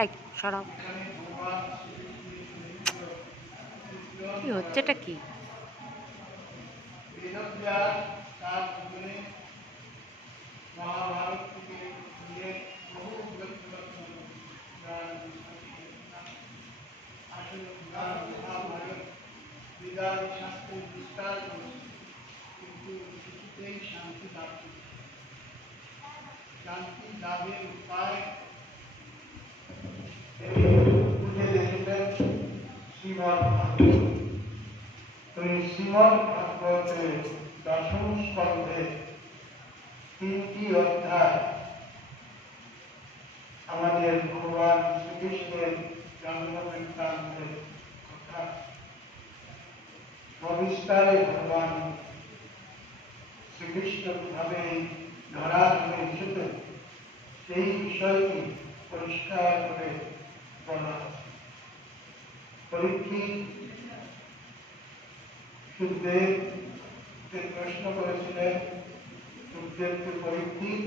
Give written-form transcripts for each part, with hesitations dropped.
এই সরাও, কি হচ্ছেটা কি? মহাভারত থেকে নিয়ে বহু আসলে মহাভারত বিদায় শাস্ত্রের বিস্তার করেছে, কিন্তু কিছুতেই শান্তি লাভ করছে। শান্তি লাভের উপায় খুঁজে দেখেছেন শ্রীমদ্ ভাগবত। তো এই শ্রীমদ্ ভাগবতের দশম স্কন্ধে 3টি অধ্যায় আমাদের ভগবান শ্রীকৃষ্ণের জন্ম বৃত্তান্তের কথা সবিস্তারে ভগবান শ্রীকৃষ্ণ কিভাবে ধরা ধরে এসেছেন সেই বিষয়টি পরিষ্কার করে বলা আছে। পরীক্ষিত সুখদেবকে প্রশ্ন করেছিলেন, সুখদেবকে পরীক্ষিত,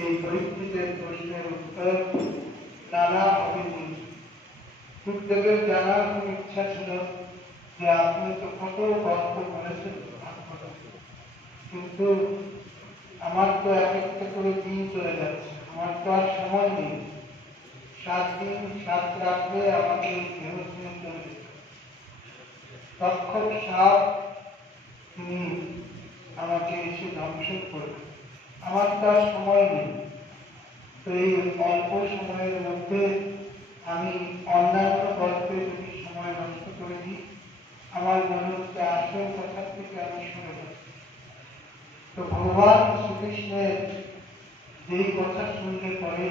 এই পরীক্ষিতের প্রশ্নের উত্তর নানাভাবে দিয়েছে। সুখদেবের জানার খুব ইচ্ছা ছিল যে আপনি তো কত গল্প বলেছেন, কিন্তু আমার তো এক একটা করে দিন চলে যাচ্ছে, আমার তো আর সময় নেই। 7 দিন 7 রাত্রে আমাকে দেহ ছেড়ে চলে যেতে। তক্ষক সাপ তিনি আমাকে এসে ধ্বংস করবে, আমার তো আর সময় নেই। তো এই অল্প সময়ের মধ্যে আমি অন্যান্য গল্পে যদি সময় নষ্ট করে দিই, আমার মনে হচ্ছে আসল কথা থেকে আমি সরে যাচ্ছি। তো ভগবান শ্রীকৃষ্ণের যেই কথা শুনলে পরে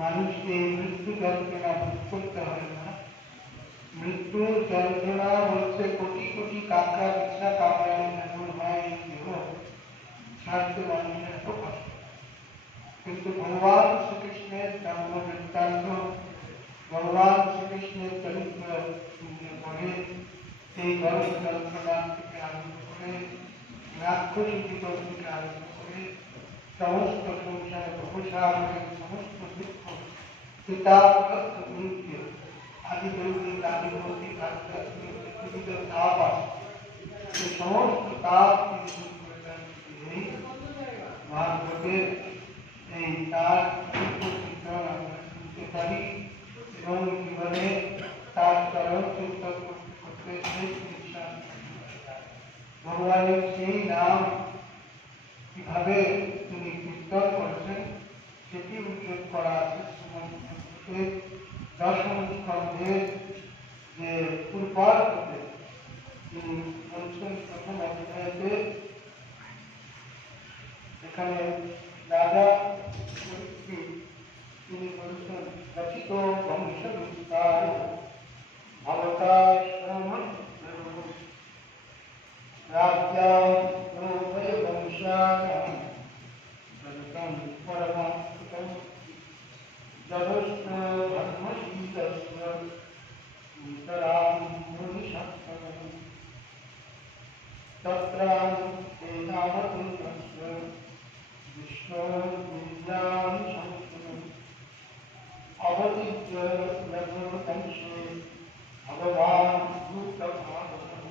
মানুষকে মৃত্যু যন্ত্রণা ভোগ করতে হয় না, মৃত্যুর যন্ত্রণা হচ্ছে কোটি কোটি কাঁকড়া বিছা কামড়ালে যেমন হয় এই দেহ ছাড়তে মানুষের এত কষ্ট। কিন্তু ভগবান শ্রীকৃষ্ণের জন্ম বৃত্তান্ত, ভগবান শ্রীকৃষ্ণের চরিত্র শুনলে পরে এই গর্ভ যন্ত্রণা থেকে আরম্ভ করে রাক্ষসী জীবন থেকে আরম্ভ করে সমস্ত সংসারে প্রসারের সমস্ত দুঃখ পিতাকে আদিদৈবিক আদিভৌতিক আধ্যাত্মিক পৃথিবীতে তাপ আছে, এই সমস্ত তাপ তিনি শুরু করে দেন এই ভাগবতের এই তার কীর্তন আমরা শুনতে পারি এবং জীবনে তার চরণ চিন্তন করতে করতে শেষ নিঃশ্বাস ভগবানের সেই নাম কিভাবে তিনি কীর্তন করেছেন সেটি উল্লেখ করা আছে শ্রীমদ্ দশম স্কন্ধের যে পূর্বার্ধে। তিনি বলছেন প্রথম অধ্যায়তে, এখানে রাজা পরীক্ষিত তিনি বলছেন রচিত বংশ বিস্তার ভবতার রাজ্যা বংশান পরমাত্ম জগস্য ধর্মশীলস্য নিতরাং মুনিশাস্ত্রম তত্রাং এনাবতুলস্য বিষ্ণুর্বিদ্যানি সংস্কৃতম অবতীর্য নগরবংশে ভগবান ভূতভাগবতঃ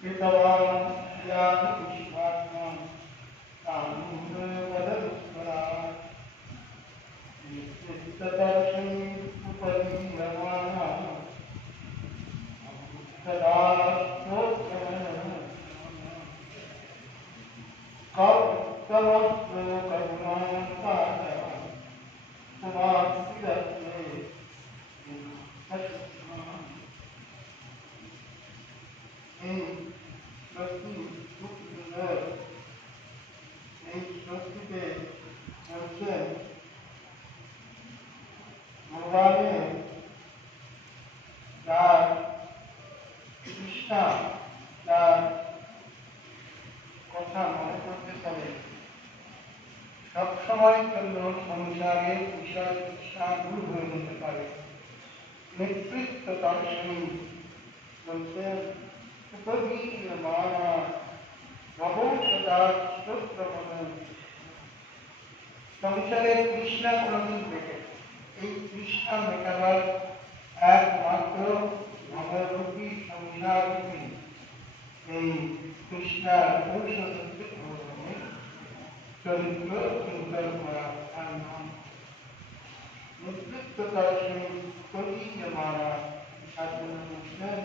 কৃতবান ইয়াদি বিশ্বরাত্মা কামুন্নবদস্করা নিত্যদর্শন উপদীয়মানা সদাস্তোত্রম কৌতমস্য করুণাকার সমাপ্তিরত্নে এই শ্লোকটি খুব সুন্দর। এই শ্লোকটিতে বলছেন ভগবানের যার কৃষ্ণ তৃষ্ণা তার কথা মনে করতে পারে, সবসময় জন্য সংসারের বিষয় তৃষ্ণা দূর হয়ে যেতে পারে। নেতৃত্ব দর্শনী বলছেন উপদীয়মানা ভবৌষধার স্তোত্রমনন। সংসারের তৃষ্ণা কোনদিন মেটে, এই তৃষ্ণা মেটাবার একমাত্র ভগবতী সংসারী এই কৃষ্ণার ঔষধ চরিত্র চিন্তন করা তার নাম। নেতৃত্ব দর্শনী প্রতীয়মানা সাধন বলছেন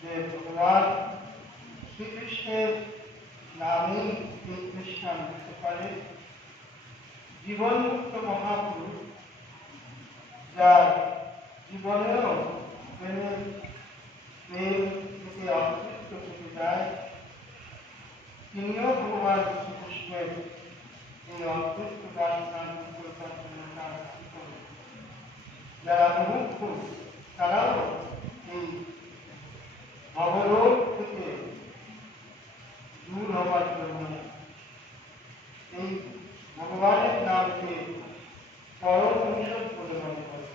যে ভগবান শ্রীকৃষ্ণের নামে এই তৃষ্ণা মিটতে পারে। জীবনমুক্ত মহাপুরুষ যার জীবনেও প্রেমের থেকে অতৃপ্ত থেকে যায়, তিনিও ভগবান শ্রীকৃষ্ণের এই অতৃপ্ত বাসনা পরিকল্পনা করেন। যারা মুমুক্ষু তারাও এই ভবরোগ থেকে দূর হওয়ার জন্য এই ভগবানের নামকে পরম ঔষধ বলে মনে করে।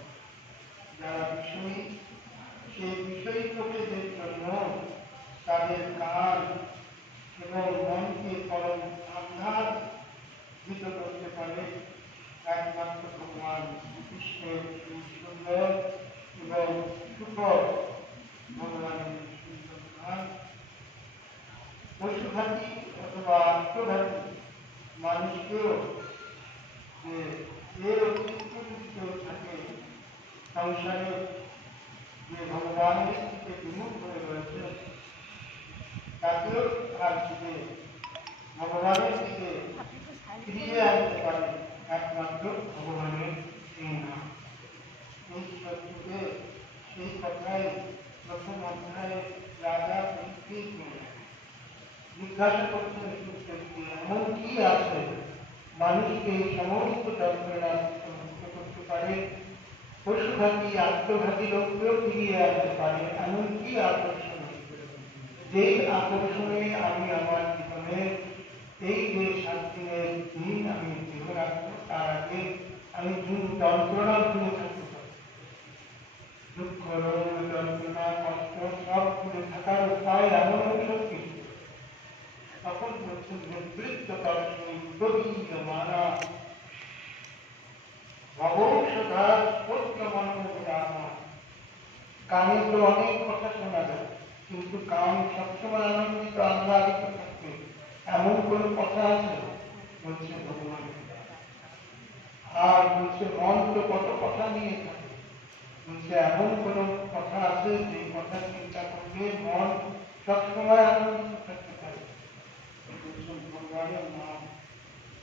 যারা বিষয়ী, সেই বিষয়ী লোকেদের জন্য তাদের কান এবং মনকে পরম আন্ধার ভীত করতে পারে একমাত্র ভগবান শ্রীকৃষ্ণের সুন্দর এবং সুখর ভগবানের সুন্দর গান। পশুঘাতী অথবা আত্মঘাতী মানুষকেও যে এর অতিরিক্ত কেউ থাকে, সংসারে যে ভগবানের থেকে বিমুখ হয়ে রয়েছে, তাকেও তার দিকে ভগবানের দিকে ফিরিয়ে আনতে পারে একমাত্র ভগবানের এই নাম। এই সত্যকে সেই কথাই প্রথম অধ্যায়ে রাজা পরীক্ষিত জিজ্ঞাসা করছেন সূর্যকে, এমন কি আছে মানুষকে এই সমস্ত যন্ত্রণা মুক্ত করতে পারে, পশুঘাতী আত্মঘাতী লোককেও ফিরিয়ে আনতে পারে, এমন কি আকর্ষণ, যেই আকর্ষণে আমি আমার জীবনে এই যে 7 দিনের দিন আমি দেহ রাখবো, তার আগে আমি যন্ত্রণা ভুলে থাকতে পারি। দুঃখ, রোগ, যন্ত্রণা, কষ্ট সব ভুলে থাকার উপায় এমন ঔষধ কিছু। তখন বলছেন নেতৃত্ব দর্শনী প্রতীয়মানা ভবৌষধার স্তোত্রমনন। কানে তো অনেক কথা শোনা যায়, কিন্তু কান সবসময় আনন্দিত আহ্লাদিত থাকবে এমন কোন কথা আছে? বলছে ভগবান। আর বলছে মন তো কত কথা নিয়ে থাকে, বলছে এমন কোন কথা আছে যে কথা চিন্তা করলে মন সবসময় আনন্দিত থাকতে পারে? বলছেন ভগবানের নাম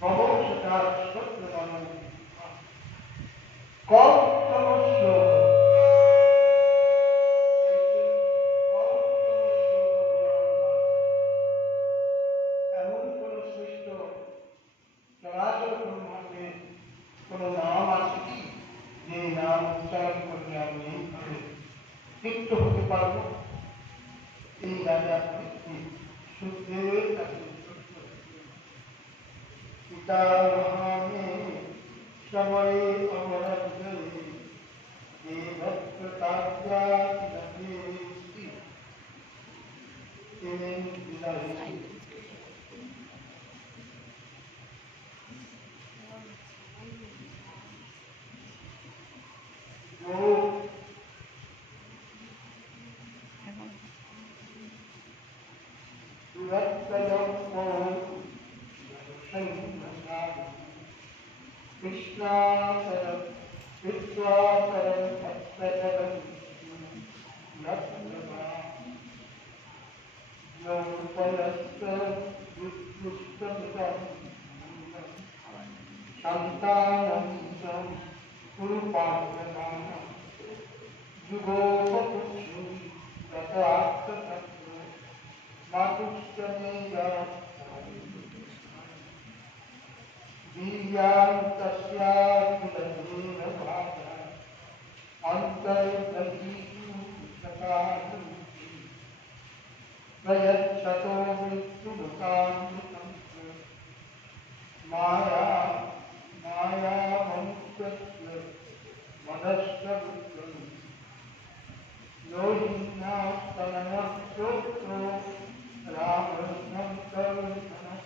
ভবৌষধার স্তোত্রমনন। কম সমস্য কোন নাম আছে কি যে নাম উচ্চারণ করলে আমি এইভাবে তৃপ্ত হতে পারবো? এই রাজা সুখদেবের কাছে পিতা মহামে সময়ে অমরত যে ভক্ত তাজ্ঞা Krishna प्रयच्छतो मृत्युमुखान्वितं माया मायामनुष्यस्य मदस्य बुद्धं योगिन्यास्तनयश्चोत्रो रामरत्नं करुणः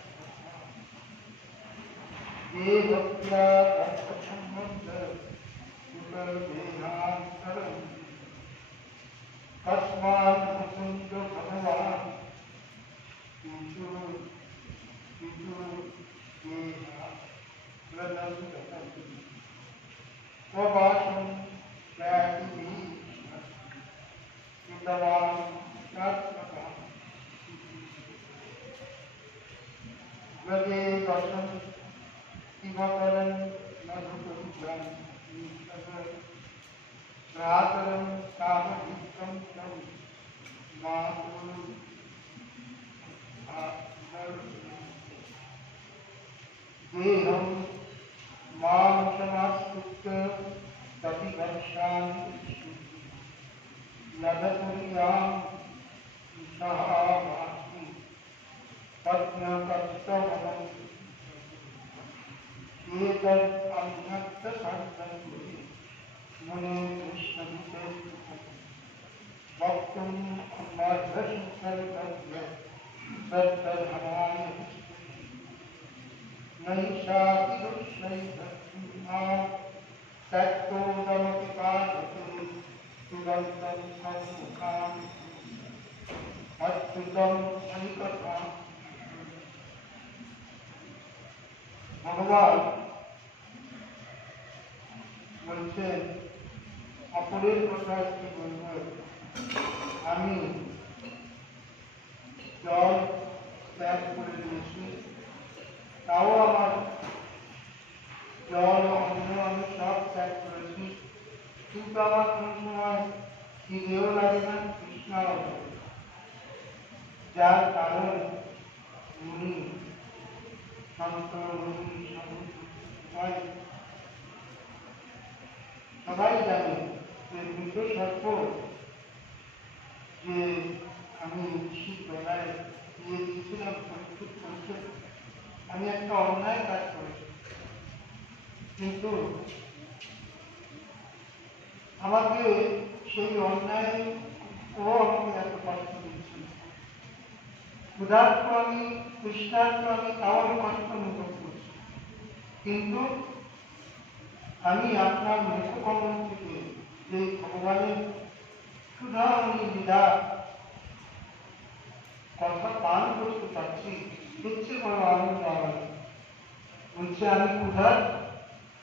ये भक्त्या तत्सम्बन्ध सुखदेहान्तरं तस्मात् मुकुन्द भगवान् किशु किशु देहा प्रदर्शनं स्वभाषं त्यागिनी कृतवान् शास्त्रकान् व्रजे वसन् शिवकरन् मधुपुत्रं भ्रातरं कामभिक्तं तं मातुः देहं मांसमास्कृत्य प्रतिवर्षाणि नदपुर्यां सहावासि पद्मकस्तमनं एतद् अन्यत्र सन्तति मुने कृष्णदूते वक्तुम् अमर्हसुकल्पद्य सत्तधनाय नैषापि दुष्णैः त्यक्तोदमपि पादते सुगन्धं सम्मुखाम् अच्युतं हरिकथाम् भगवान বলছেন অপরের কথা কি বলবো আমি জল ত্যাগ করে দিয়েছি তাও আমার জল অন্য আমি সব ত্যাগ করেছি কিন্তু আমার কোন সময় খিদেও লাগে না তৃষ্ণাও লাগে না। যার কারণ মুনি সন্ত মুনি সবাই সবাই জানে যে দুটো সর্প যে আমি ঋষির গলায় দিয়ে দিয়েছিলাম প্রস্তুত করছে আমি একটা অন্যায় কাজ করেছি কিন্তু আমাকে সেই অন্যায় ও আমাকে এত কষ্ট দিচ্ছে ক্ষুধার্ত আমি তৃষ্ণার্ত আমি তাও আমি কষ্ট অনুভব করছি কিন্তু আমি আপনার মুখকমল থেকে যে ভগবানের সুধামণি লীলা কথা পান করতে পারছি দেখছে বড় আনন্দ আমার বলছে আমি ক্ষুধার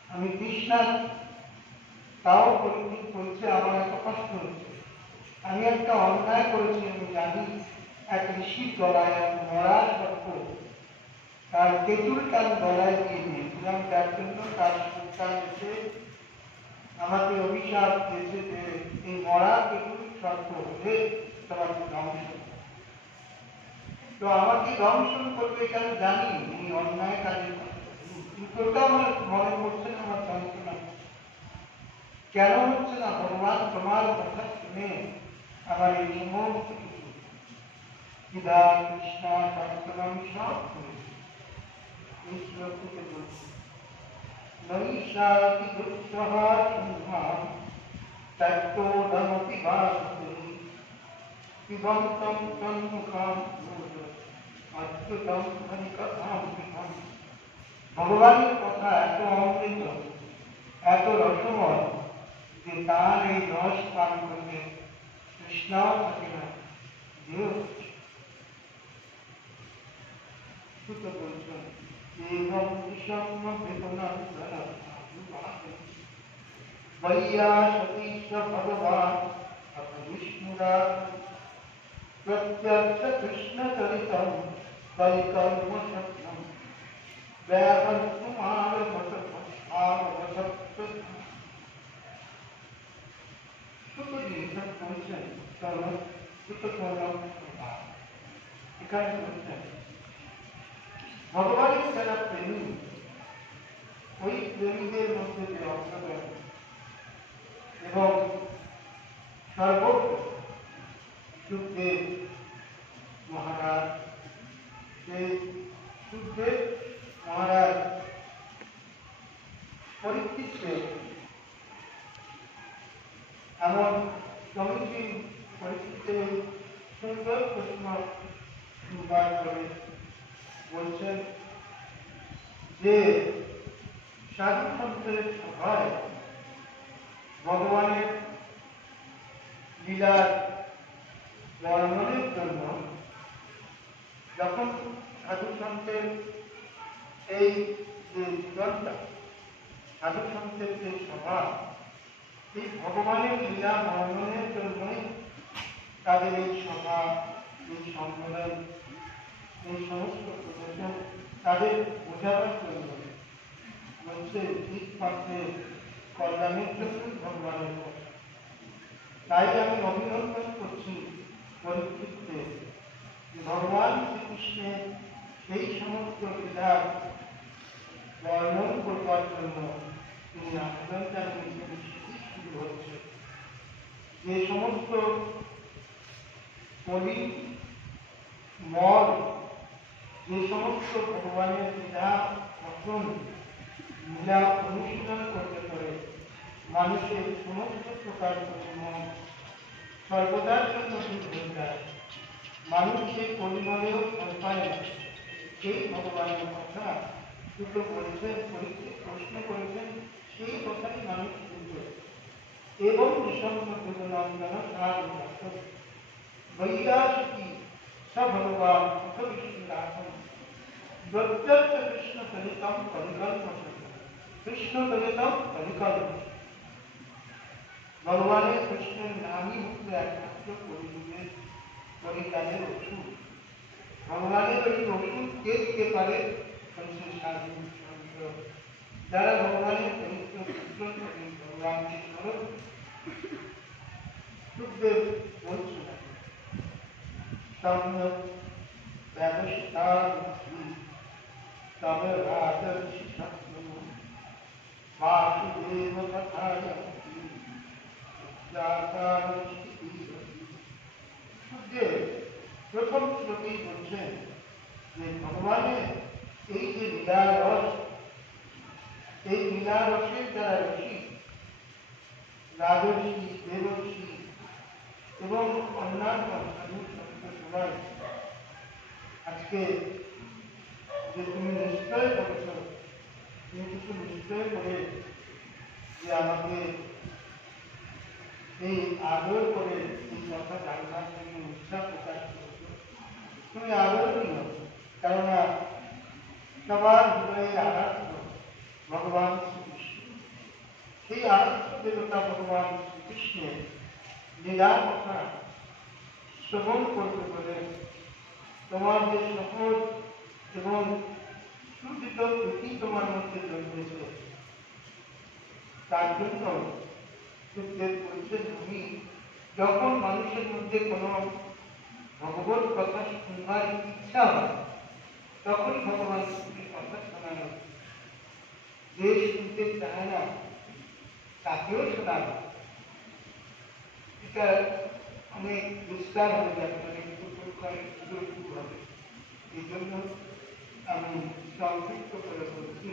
আমি তৃষ্ণার তাও পরিচিত করছে আমার এত কষ্ট হচ্ছে আমি একটা অন্যায় করেছি আমি জানি এক ঋষির গলায় এক মরা সর্প তার তেঁতুলটা আমি গলায় দিয়ে দিয়েছিলাম যার জন্য তার সন্তান এসে আমাকে অভিশাপ দিয়েছে যে এই মরা তেঁতুল সর্প হলে তোমাকে ধ্বংস তো আমাকে দংশন করবে এটা আমি জানি এই অন্যায় কাজের কথা কিন্তু ওটা আমার মনে পড়ছে না আমার যন্ত্রণা কেন হচ্ছে না ভগবান তোমার কথা শুনে আমার এই সমস্ত কিছু পিতা কৃষ্ণ শাস্ত্রম সব এই শ্লোক থেকে বলছি নৈষাপি দুঃসহ সিংহাম ত্যক্তোদমপি ভাসতে পিবন্तं তন্মুখাম অচ্যুতম হরিকথামৃতম ভগবানের কথা এত অমৃত এত রসময় যে তার এই রস পান করলে তৃষ্ণাও থাকে না দেহ সুত বলছেন एवं विषम विपुलं वैयासतीश भगवान अथ विष्णुराज प्रत्यक्ष कृष्ण चरितम कलिकल्म सत्यम व्याहंतुमार सुखजी सब বলছেন চলো সুত করলাম এখানে বলছেন ভগবানের যারা প্রেমী ওই প্রেমীদের মধ্যে যে অংশগ্রহণ এবং সর্বত্র সুখদেব সুন্দর প্রশ্ন বার করে বলছেন যে সাধু সন্তের সভায় ভগবানের লীলার বর্ণনের জন্য যখন সাধু সন্তের এই যে জীবনটা, সাধু সন্তের যে সভা, এই ভগবানের লীলা বর্ণনের জন্যই তাদের এই সভা, এই সম্মেলন, এই সমস্ত প্রদর্শন তাদের বোঝাবার জন্য বলছে ঠিক পাত্রে কল্যাণের জন্য ভগবানের কথা। তাই আমি অভিনন্দন করছি পরীক্ষিতকে ভগবান শ্রীকৃষ্ণের সেই সমস্ত লীলার বর্ণন করবার জন্য তিনি আবেদন জানিয়েছেন। শুরু হচ্ছে যে সমস্ত কলি মল, যে সমস্ত ভগবানের লীলা রচন, লীলা অনুশীলন করতে পারে মানুষের সমস্ত প্রকার পরিমল সর্বদার জন্য দূর হয়ে যায়। মানুষ সেই পরিমলেও ফল পায় না। সেই ভগবানের কথা দুটো বলেছেন, পরীক্ষিত প্রশ্ন করেছেন, সেই কথাই মানুষ বুঝবে। এবং নিঃসঙ্গ জীবনান্দন সাধু বৈরাশী স ভগবান বিষ্ণুরাধন প্রত্যক্ষ কৃষ্ণ ফলিতম পরিকল্প, কৃষ্ণ ফলিতম পরিকল্প। ভগবানের কৃষ্ণের নামই হচ্ছে একমাত্র পরিযুগের পরিত্রাণের ওষুধ। ভগবানের ওই ওষুধ কে দিতে পারে? হচ্ছে সাধু সন্ত, যারা ভগবানের পবিত্র পুত্র ভগবানকে স্মরণ। সুখদেব বলছিল সম্যক ব্যবস্থা তবে রাজর্ষি সত্য বাসুদেব কথা সুখদেব প্রথম শ্লোকেই বলছেন যে ভগবানের এই যে লীলা রস, এই লীলা রসের যারা রসিক, রাজর্ষি, দেবর্ষি এবং অন্যান্য সাধু সন্ত সবাই আজকে যে তুমি নিশ্চয় করেছ, তুমি কিছু নিশ্চয় করে যে আমাকে এই আদর করে এই কথা জানবার জন্য উৎসাহ প্রকাশ করেছ, তুমি আদরণীয়। কেননা সবার হৃদয়ে আরাধ্য ভগবান শ্রীকৃষ্ণ। সেই আরাধ্য দেবতা ভগবান শ্রীকৃষ্ণের লীলা কথা শ্রবণ করতে বলে তোমার যে সহজ এবং সুদৃঢ় প্রীতি তোমার মধ্যে জন্মেছে, তার জন্য সুখদেব বলছেন তুমি যখন মানুষের মধ্যে কোনো ভগবত কথা শুনবার ইচ্ছা হয় তখনই ভগবান শ্রীকৃষ্ণের কথা শোনানো। যে শুনতে চায় না তাকেও শোনানো। এটা অনেক বিস্তার হয়ে যাবে, অনেক সুযোগ হবে। এই জন্য আমি সংক্ষিপ্ত করে বলছি।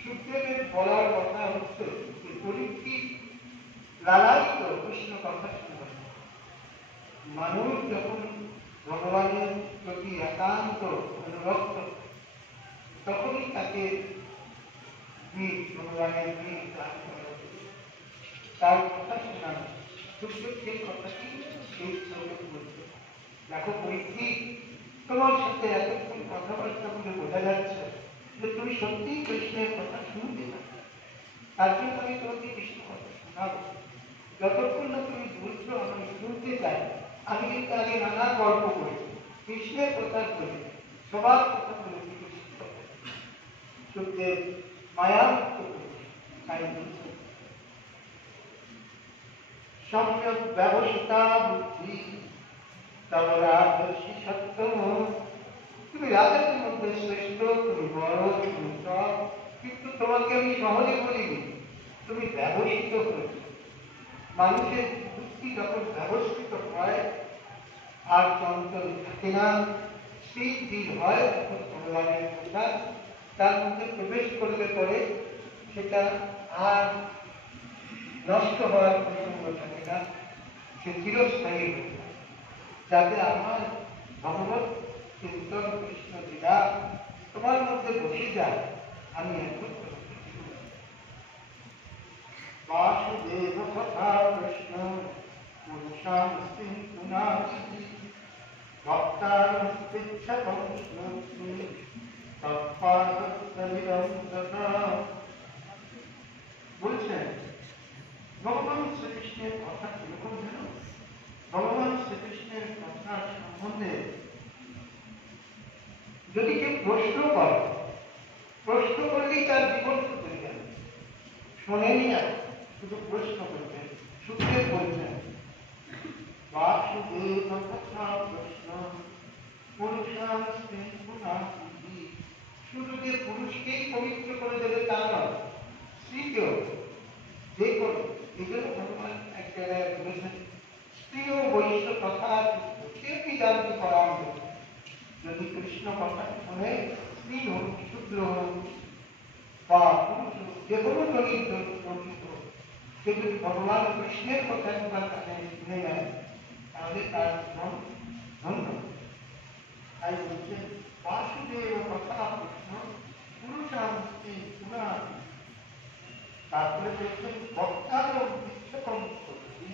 সুখদেবের বলার কথা হচ্ছে যে পরীক্ষিত লালায়িত কৃষ্ণ কথা শুনবে। মানুষ যখন ভগবানের প্রতি একান্ত অনুরক্ত তখনই তাকে ভগবানের তার কথা শোনানো। সুখদেব সেই কথাটি সেই শ্লোকে বলছে। দেখো পরীক্ষিত, তোমার সাথে এতক্ষণ কথাবার্তা বলে বোঝা যাচ্ছে যে তুমি সত্যিই কৃষ্ণের কথা শুনতে না। তার জন্য আমি তোমাকে কৃষ্ণ কথা শোনাবো। যতক্ষণ না তুমি বলছো আমি শুনতে চাই। আমি কিন্তু আগে নানা গল্প করেছি, কৃষ্ণের কথা বলি, সবার কথা বলেছি, সুখদেব মায়ামুক্ত করেছি। তাই বলছে সম্যক ব্যবস্থা বুদ্ধি তব রাজর্ষি সত্যম। তুমি রাজাদের মধ্যে শ্রেষ্ঠ, তুমি বড়, তুমি সব, কিন্তু তোমাকে আমি সহজে বলিনি, তুমি ব্যবস্থিত হয়েছ। মানুষের বুদ্ধি যখন ব্যবস্থিত হয় আর চঞ্চল থাকে না, স্থির হয়, তখন ভগবানের কথা তার মধ্যে প্রবেশ করলে পরে সেটা আর নষ্ট হওয়ার প্রসঙ্গ থাকে না, সে চিরস্থায়ী হয়ে যায়। যাতে আমার ভগবত চিন্তন কৃষ্ণ লীলা তোমার মধ্যে বসে যায়, আমি এখন বাসুদেব কথা কৃষ্ণ পুরুষাম পুনাসি ভক্তার পৃচ্ছকম শ্রোত্রী তৎপাদলিরম তথা। বলছেন ভগবান শ্রীকৃষ্ণের কথা কিরকম যেন, ভগবান শ্রীকৃষ্ণের কথা সম্বন্ধে যদি কেউ প্রশ্ন করে, প্রশ্ন করলেই তার জীবন শুধরে যাবে। শোনেনি না, শুধু প্রশ্ন করবেন। সুখদেব বলছেন বাসুদেব কথা প্রশ্ন পুরুষাম স্ত্রী পুনাসি। শুধু যে পুরুষকেই পবিত্র করে দেবে তা নয়, স্ত্রীকেও যে কোনো। এই জন্য ভগবান এক জায়গায় বলেছেন স্ত্রীও বৈশ্য কথা কেউকে জানতে পারা যদি কৃষ্ণ কথা শুনে, স্ত্রী হোক শুক্র হোক বা পুরুষ হোক, যে কোনো দলিত দর্শিত হোক, সে যদি ভগবান কৃষ্ণের কথা তোমার কাছে শুনে নেয় তাহলে তার জীবন ধন্য। তাই বলছেন বাসুদেব কথা কৃষ্ণ পুরুষাম স্ত্রী পুনা। তারপরে বলছেন বক্তার বিক্ষেপণ করছি,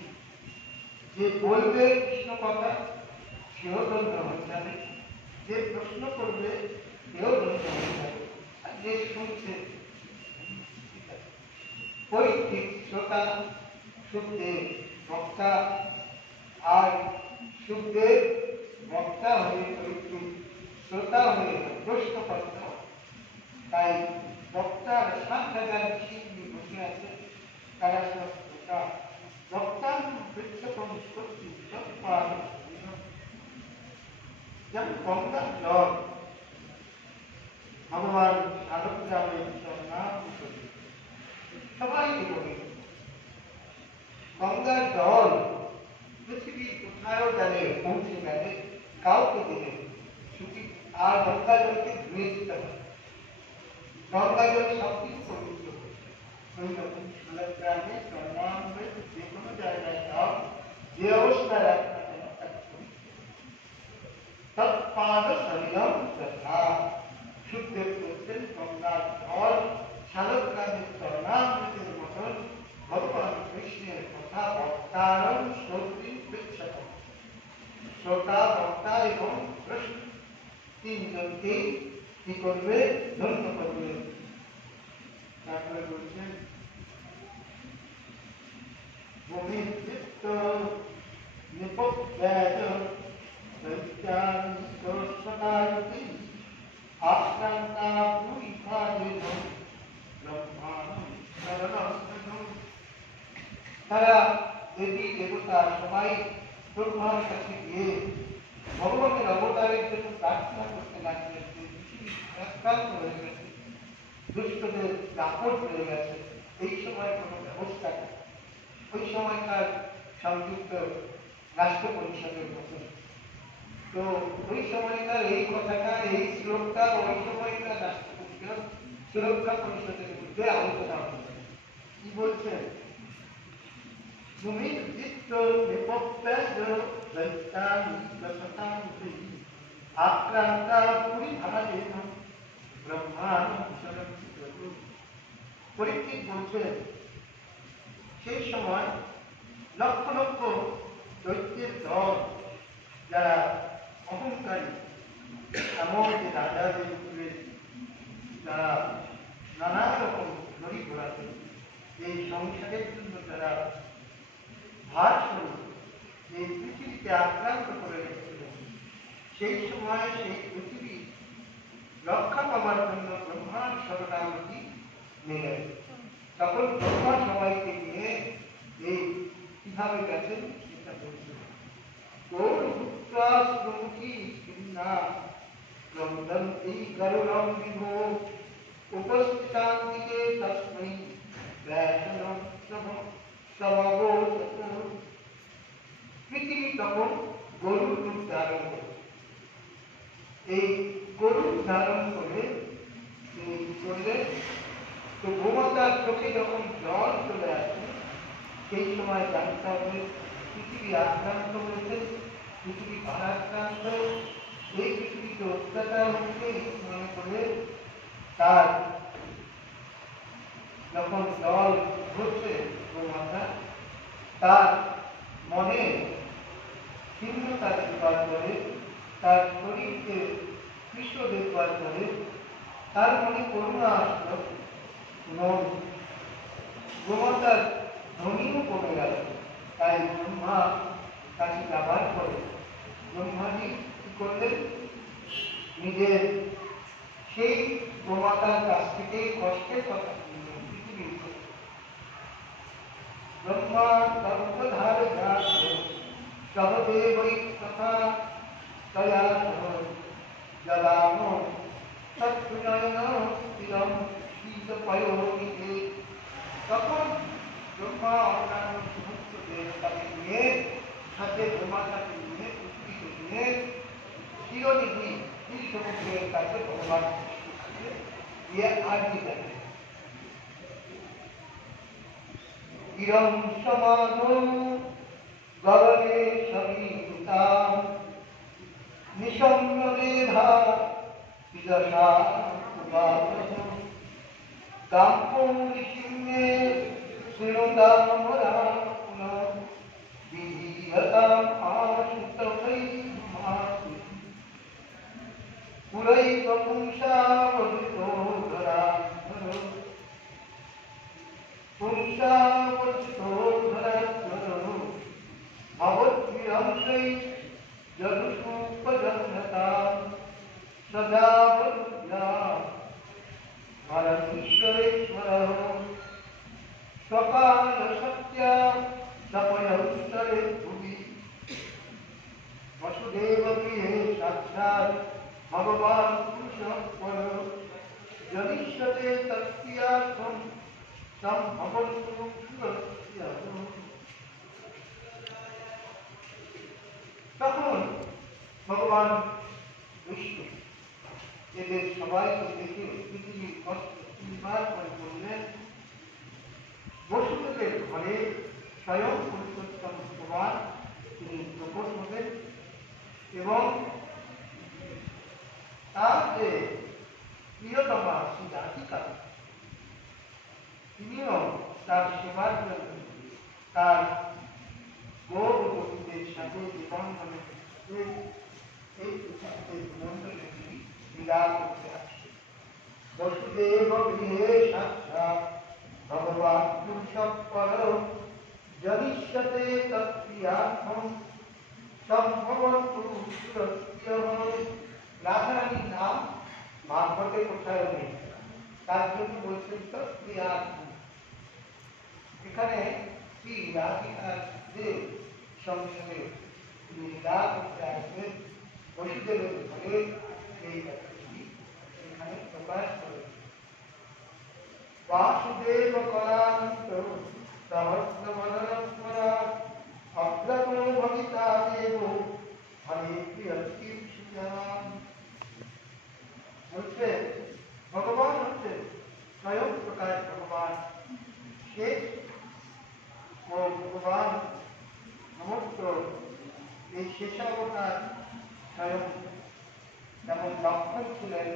যে বলবে কৃষ্ণ কথা সেও ধন্য হয়ে যাবে, যে প্রশ্ন করবে সেও ধন্য হয়ে যাবে, আর যে শুনছে। পরীক্ষিত শ্রোতা, সুখদেব বক্তা, আর সুখদেব বক্তা হয়ে পরীক্ষিত শ্রোতা হয়ে প্রশ্নপত্র। তাই বক্তার 7,000 ঋষি বসে আছে, তারা সব শ্রোতা। বক্তার পৃষ্ঠপণ করছি সব পার, যেমন গঙ্গার জল ভগবান শারদামের নাম সবাইকে বলে। গঙ্গার জল পৃথিবীর কোথাও গেলে পৌঁছে গেলে কাউকে দিলে শুধু, আর গঙ্গা জলকে ধুয়ে দিতে হবে। গঙ্গা জল সবকিছু পবিত্র, ওই রকম গ্রামে জন্মাম হয়ে যে কোনো জায়গায় যাও, যে অবস্থায় রাখা যেন তৎপাদ শরীরম যথা। সুখদেব বলছেন গঙ্গার জল শালগ্রামের চরণামৃতের মতন ভগবান কৃষ্ণের কথা বক্তারম শ্রোত্রী পৃচ্ছকম। শ্রোতা, বক্তা এবং প্রশ্ন তিনজনকেই কি করবে? ধন্য করবে। তারপরে বলছেন ভূমিচিত্ত নিপব্যাজ দৈত্যানুষ্ঠতায়তি আক্রান্তা পুরীভাজেন ব্রহ্মাণং শরণং। তারা দেবী দেবতা সবাই ব্রহ্মার কাছে গিয়ে ভগবানের অবতারের জন্য প্রার্থনা করতে লাগলেন। আক্রান্ত হয়ে গেছে, দুষ্টদের দাপট হয়ে গেছে, এই সময় কোনো ব্যবস্থা নেই। ওই সময়কার সংযুক্ত রাষ্ট্র পরিষদের মতো। তো ওই সময়কার এই কথাটা, এই শ্লোকটা ওই সময়কার রাষ্ট্র পরিষদ সুরক্ষা পরিষদের মধ্যে আলোচনা হচ্ছে। কি বলছেন? তুমি চিত্ত নিপপ্যাজ দৈত্যানুষ্ঠতায়তি আক্রান্তা পুরীভাজেন ব্রহ্মাণং শরণং। পরীক্ষিত বলছেন সেই সময় লক্ষ লক্ষ দৈত্যের দল, যারা অহংকারী, এমন যে রাজাদের উপরে যারা নানা রকম ঘড়ি ঘোরাতে, এই সংসারের জন্য যারা ভার স্বরূপ এই পৃথিবীকে আক্রান্ত করে রেখেছিল, সেই সময় সেই পৃথিবী রক্ষা পাওয়ার জন্য ব্রহ্মার শরণাগতি নিলেন। তখন ব্রহ্মা সবাইকে নিয়ে এই কিভাবে গেছেন সেটা বলছেন। গৌরভূত্রাশ্রমুখী কিন্না ক্রন্দন্তি গরুড়ং বিভো উপস্থিতান্তিকে তস্মৈ ব্যাসনং সমগোচত। পৃথিবী তখন গরুর রূপ ধারণ করে, এই গরুর ধারণ করে করলে তো গোমাতার চোখে যখন জল চলে আসে, সেই সময় জানতে হবে পৃথিবী আক্রান্ত হয়েছে, পৃথিবী অত্যাচার হচ্ছেই মনে করে তার যখন জল ঘুরছে গোমাতা তার মনে শূন্যতা দেখবার পরে, তার শরীরকে কৃষ্ণ দেখবার পরে তার মনে করুণা আসলো এবং গোমাতার ধ্বনিও কমে গেল। তাই ব্রহ্মা কাছে যাবার পরে ব্রহ্মাজি কি করলেন, নিজের সেই গোমাতার কাছ থেকে কষ্টের কথা শুনলেন। পৃথিবীর ব্রহ্মা গর্ভধার জাত সহদেবৈ তথা তয়া সহ জলাম সৎনয়ন স্থিরম শীতপয়োনিতে। তখন ব্রহ্মা অন্যান্য সমস্ত দেবতাকে নিয়ে, সাথে গোমাতাকে নিয়ে, পৃথিবীকে নিয়ে চিরনিধি এই সমুদ্রের কাছে ভগবান কৃষ্ণের কাছে গিয়ে আরতি দেন। ইরম সমানো গগনে সবিতাম নিশম্য মেধা বিদশা উপাসঃ গাম্পৌলি সিংহে শৃণুতামরা পুনঃ বিধীয়তাম আশুতৈ মাসি পুরৈব পুংসা বধিতো ধরাধর পুংসা বধিতো ধরাধর ভবদ্বিরংশৈ যদুষুপজন্যতাম সদা বধূয়া ভারতীশ্বরেশ্বরঃ সকাল সত্যা তপয়ন্তরে ভুবি বসুদেব গৃহে সাক্ষাৎ ভগবান পুরুষঃ পর জনিষ্যতে তৎক্রিয়ার্থম সম্ভবন্তু সুরস্যাঃ। তখন ভগবান বিষ্ণু এদের সবাইকে দেখে পৃথিবীর কষ্ট চিন্তার করে বললেন, বসুদেবের ঘরে স্বয়ং পুরুষোত্তম ভগবান তিনি প্রকট হবেন এবং তার যে প্রিয়তমা শ্রী রাধিকা তিনিও তার সেবার জন্য তার গৌরবতীদের সাথে জীবনগণের সাথে এই পৃথিবীতে জীবনগণে তিনি লীলা করতে আসে। বসুদেব গৃহে সাক্ষাৎ ভগবান পুরুষঃ পর জনিষ্যতে তৎক্রিয়ার্থম সম্ভবন্তু সুরস্যাঃ। রাধারানীর নাম ভাগবতে কোথায় নেই, তার জন্য বলছেন তৎক্রিয়ার্থম। এখানে শ্রী রাধিকার যে সংসারে লীলা করতে আসবেন বসুদেবের ঘরে, এই কথাটি এখানে প্রকাশ করে। বাসুদেব কলান্ত সহস্রবদনস্মরা অগ্রতো ভবিতা দেব হরে প্রিয়চিৎসুজাম। বলছে ভগবান হচ্ছে স্বয়ং প্রকাশ ভগবান, শেষ ও ভগবান সমস্ত এই শেষাবতার স্বয়ং যেমন লক্ষণ ছিলেন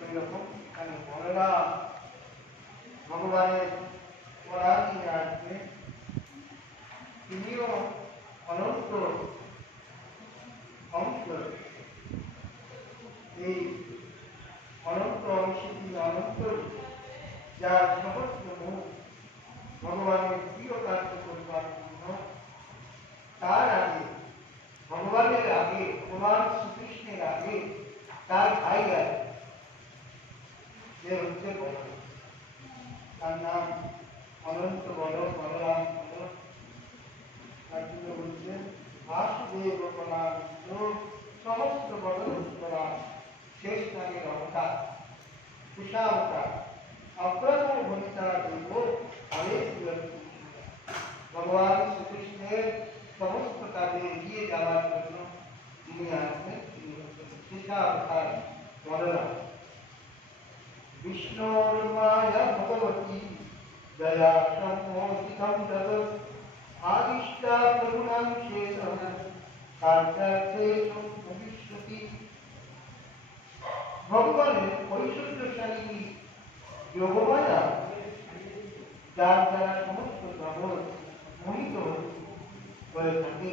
ওই রকম এখানে বলরাম ভগবানের পরাধীন রাজ্যে তিনিও অনন্ত অংশ। এই অনন্ত অংশে তিনি অনন্ত, যার সমস্ত মুখ ভগবানের প্রিয় কার্য করবার জন্য। তার আগে ভগবানের আগে, ভগবান শ্রীকৃষ্ণের আগে তার ভাই আছে, যে হচ্ছে বলরাম, তার নাম অনন্ত বলরাম বল। তার জন্য বলছেন বাসুদেব কলান্ত সমস্ত বদলা শেষ নামের অবতার কুশাবতার অগ্রতম ভূমিকা দেব হরে প্রিয়চিৎসুজাম। ভগবান শ্রীকৃষ্ণের সমস্ত কাজে এগিয়ে যাওয়ার জন্য তিনি আসবেন, তিনি হচ্ছেন কুশাবতার বলরাম। বিষ্ণুর মায়া ভগবতী দয়া সম্মোহিতম জগৎ আদিষ্টা করুণাংশেন কার্যার্থে ভবিষ্যতি। ভগবানের ঐশ্বর্যশালী যোগমায়া যার দ্বারা সমস্ত জগৎ মোহিত হয়ে থাকে,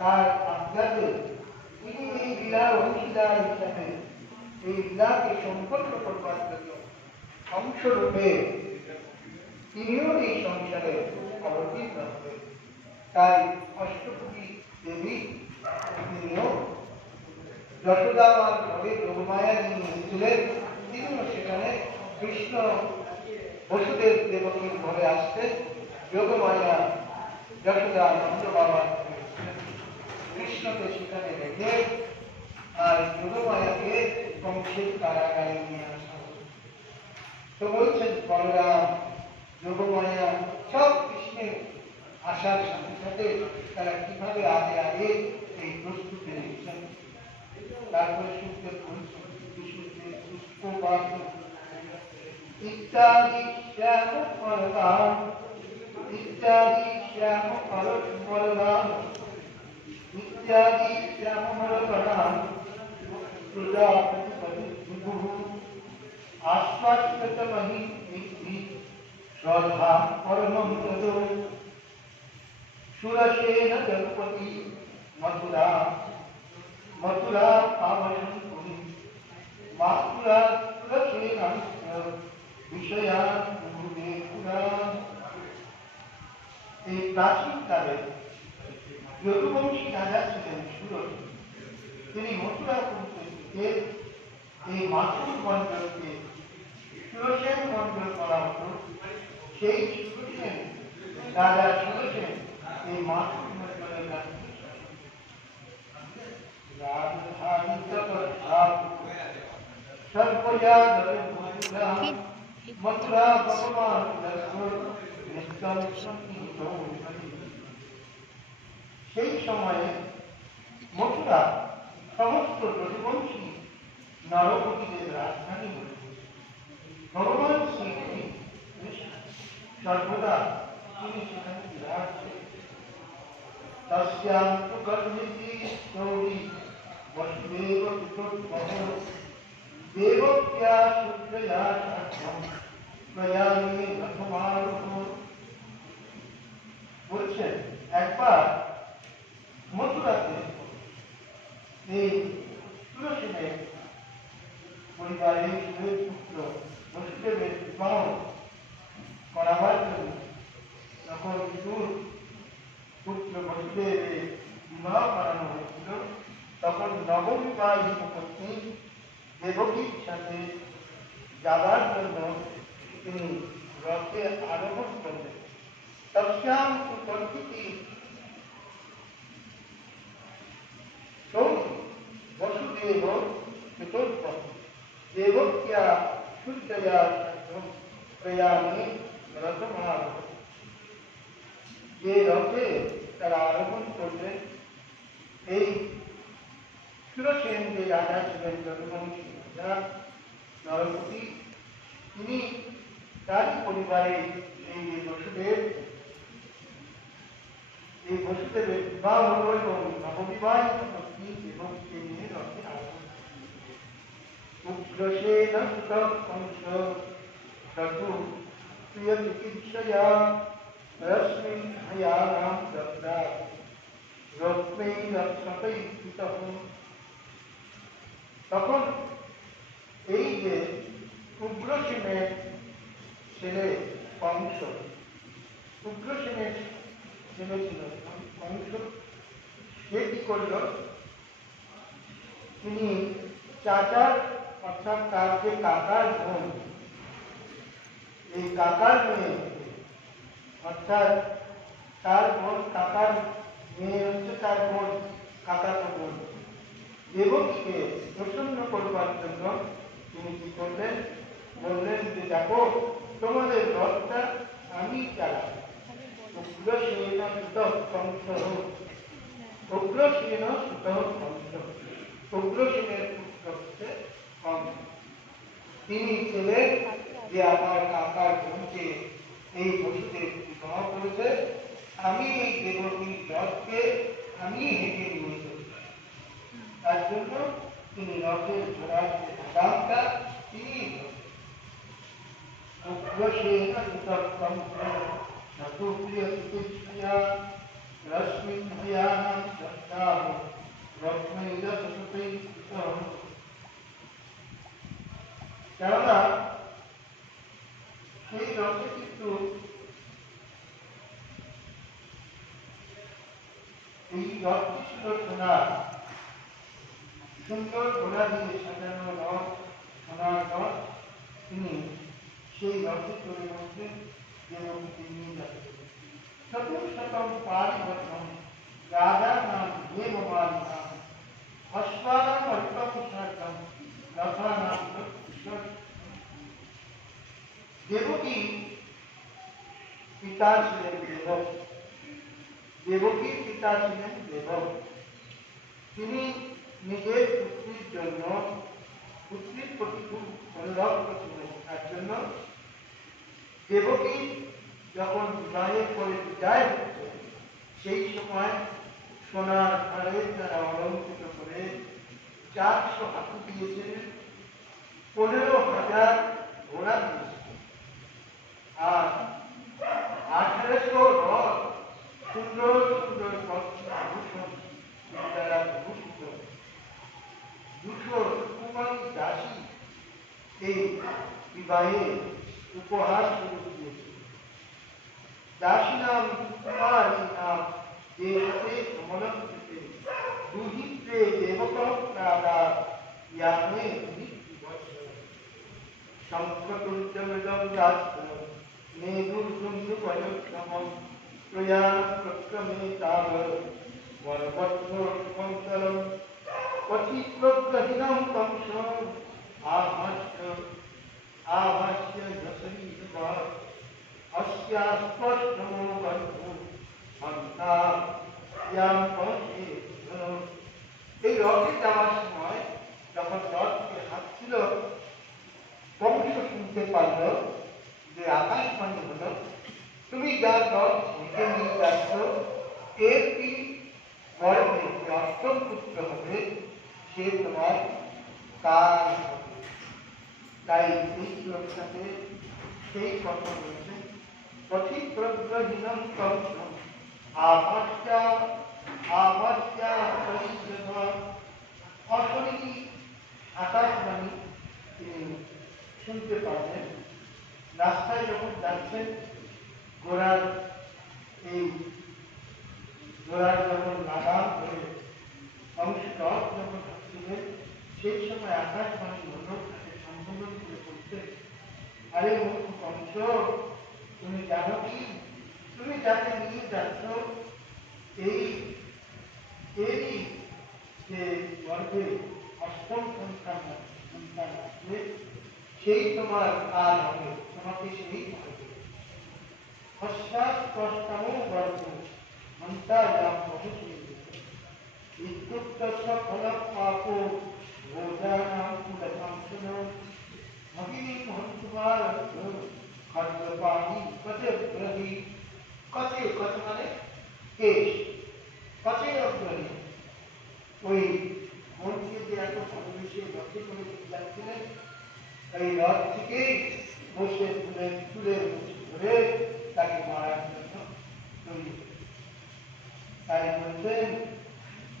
তার আজ্ঞাতে তিনি এই লীলার অংশীদার হিসাবে এই লীলাকে সম্পন্ন করবার জন্য অংশরূপে তিনিও এই সংসারে অবতীর্ণ হবে। তাই অষ্টভুজী দেবী তিনিও যশোদামার ঘরে যোগমায়া যিনি এসেছিলেন, তিনিও সেখানে কৃষ্ণ বসুদেব দেবকীর ঘরে আসতেন। যোগমায়া যশোদা নন্দ বাবার কৃষ্ণকে সেখানে রেখে আর যোগমায়াকে কংসের কারাগারে নিয়ে আসা হল। তো বলছেন বলরাম যোগমায়া সব কৃষ্ণের আসার সাথে সাথে তারা কিভাবে আগে আগে এই প্রস্তুতি নিচ্ছেন। তারপরে সুখদেব বলছেন বিষ্ণুকে পুষ্পবাদ ইত্যাদি শ্যাম ফলদান ইত্যাদি শ্যাম ফলদান ইত্যাদি শ্যাম ফলদান প্রজাপতি বিভু আশ্বাসিতমহি ইতি শ্রদ্ধা পরমং তদো সুরসেন জগপতি মথুরা মথুরা পাবন পুরী মাথুরা সুরসেন বিষয়া পুরা। এই প্রাচীনকালে যদুবংশী রাজা ছিলেন সুরসেন। তিনি মথুরা থেকে এই মাথুর মন্ডলকে সুরসেন মন্ডল করা হতো। সেই সুরসেন রাজা সুরসেন এই মাথুর মন্ডলের মথুরা ভগবান সেই সময়ে মথুরা সমস্ত যদুবংশী নরপতিদের রাজধানী হয়েছে। ভগবান শ্রীকৃষ্ণ সর্বদা তিনি সেখানে বিরাজ করতেন। তস্যাম তু গর্ভেতি গৌরী বসুদেব পিতৃব্যঃ দেবক্যা শুক্রয়া সাধ্যম প্রয়ামে রথমারোহ। বলছেন একবার মথুরাতে এই সুরসেনের পরিবারের পুত্র বসুদেবের বিবাহ করাবার জন্য যখন বিদুর পুত্র বসুদেবের বিবাহ করানো হয়েছিল, তখন নববিবাহিত পত্নী দেবকীর সাথে যাবার জন্য তিনি রথে আরোহণ করলেন। তস্যাম সুকর্ষিতি বসুদেব পিতৃব্যঃ দেবক্যা শুদ্ধয়া সাধ্যম প্রয়ামে রথমারোহ। যে রথে তারা আরোহণ করলেন, এই সুরসেন যে রাজা ছিলেন যদুবংশী রাজা নরপতি, তিনি তারই পরিবারে এই যে বসুদেব, এই বসুদেবের বিবাহ হল এবং নববিবাহিত পত্নী দেবকীকে নিয়ে রথে আরোহণ। উগ্রসেন সুতঃ কংস শতু প্রিয় চিকিৎসয়া রশ্মি ভয়ানাম দগ্ধা রশ্মি রক্ষতৈ স্থিতঃ। তখন এই যে উগ্রসেনের ছেলে কংস, উগ্রসেনের ছেলে ছিল কংস, সে কি করল, তিনি চাচার অর্থাৎ তার যে কাকার বোন, এই কাকার মেয়ে অর্থাৎ তার বোন, কাকার মেয়ে হচ্ছে তার বোন, কাকাতো বোন দেবকীকে প্রসন্ন করবার জন্য তিনি কি করলেন, বললেন যে দেখো তোমাদের রথটা আমি চালাবো। উগ্রসেন সুতঃ কংস, উগ্রসেন সুতঃ কংস, উগ্রসেনের পুত্র হচ্ছে কংস। তিনি ছিলেন যে আমার কাকার বোনকে এই বসুদেব বিবাহ করেছে, আমি এই দেবকীর রথকে আমি হেঁটে নিয়ে যাই। তার জন্য তিনি রথের ঘোড়ার যে লাগামটা তিনি উগ্রসেন সুতর্কম নতুপ্রিয় চিকিৎসয়া রশ্মিন ভয়ানাম সত্তাহ রত্নৈর সততৈ কেননা সেই রথে কিন্তু এই রথটি ছিল সোনার সুন্দর ঘোড়া দিয়ে সাজানো রথ সোনার রথ তিনি সেই রথে চলে বসলেন দেবকীকে নিয়ে যাচ্ছেন চতুর্শতম পারিবর্তন রাজার নাম দেবমাল নাম অশ্বানাম অল্পম সার্গম রথা নাম ঈশ্বর দেবকী পিতা ছিলেন দেবক দেবকীর পিতা ছিলেন দেবক তিনি নিজের পুত্রীর জন্য পুত্রীর প্রতি খুব অনুরক্ত ছিলেন তার জন্য দেবকী যখন বিবাহের পরে বিদায় হচ্ছে সেই সময় সোনার ঘরের দ্বারা অলঙ্কৃত করে 400 হাতি দিয়েছিলেন 15,000 ঘোড়া দিয়েছিলেন আর 1800 রথ সুন্দর সুন্দর আভূষণ দ্বারা ভূষিত 200 সুকুমারী দাসী এই বিবাহে উপহার স্বরূপ দিয়েছিল দাসী নাম কুমারী নাম দেশে সমলক্ষিতে দুহিত্রে দেবকপ্রাদা ইয়ামে সংস্কৃতমিদম শাস্ত্র মেঘুর্বন্ধু ভয়োত্তমম প্রয়াণ প্রক্রমে তাব বরপত্র শুভঙ্করম পথিপ্রগ্রহীনম কংস আভাস্য যশরী अस्यास्पष्टमो गन्धो हन्ता ইয়াম পথে এই রথে যাওয়ার সময় যখন রথকে হাঁটছিল কংস শুনতে পারল যে আকাশবাণী হলো তুমি যার রথ হেঁটে নিয়ে যাচ্ছ এর কি গর্ভে যে অষ্টম পুত্র হবে সে তোমার কার হবে তাই এই শ্লোকটাতে সেই কথা রয়েছে পথিপ্রগ্রহীনম কংস আপাস্যা অশরীরী আকাশবাণী তিনি শুনতে পাবেন রাস্তায় যখন যাচ্ছেন ঘোড়ার যখন লাগাম ধরে রথ যখন হাঁটছিলেন সেই সময় আকাশবাণী হল তাকে সম্বোধন করে বলছে আরে মূর্খ কংস তুমি জানো কি তুমি যাকে নিয়ে যাচ্ছ এরই যে গর্ভে অষ্টম সন্তান আসবে সেই তোমার কাল হবে তোমাকে সেই হবে অশ্বাস্পষ্টম গর্ভ মন্তায়াম বহু ইত্যুক্তস্য ফলম পাপো ভোজানাম কুলসংসন ভগিনী মহন্তুমার খর্গপাণী কচে গ্রহী কচে মানে কেশ কচে অগ্রহী ওই মনকে যে এত ভালোবেসে রথে করে যাচ্ছিলেন এই রথ থেকেই বসে ফুলের ধরে তাকে মারার জন্য তৈরি তাই বলছেন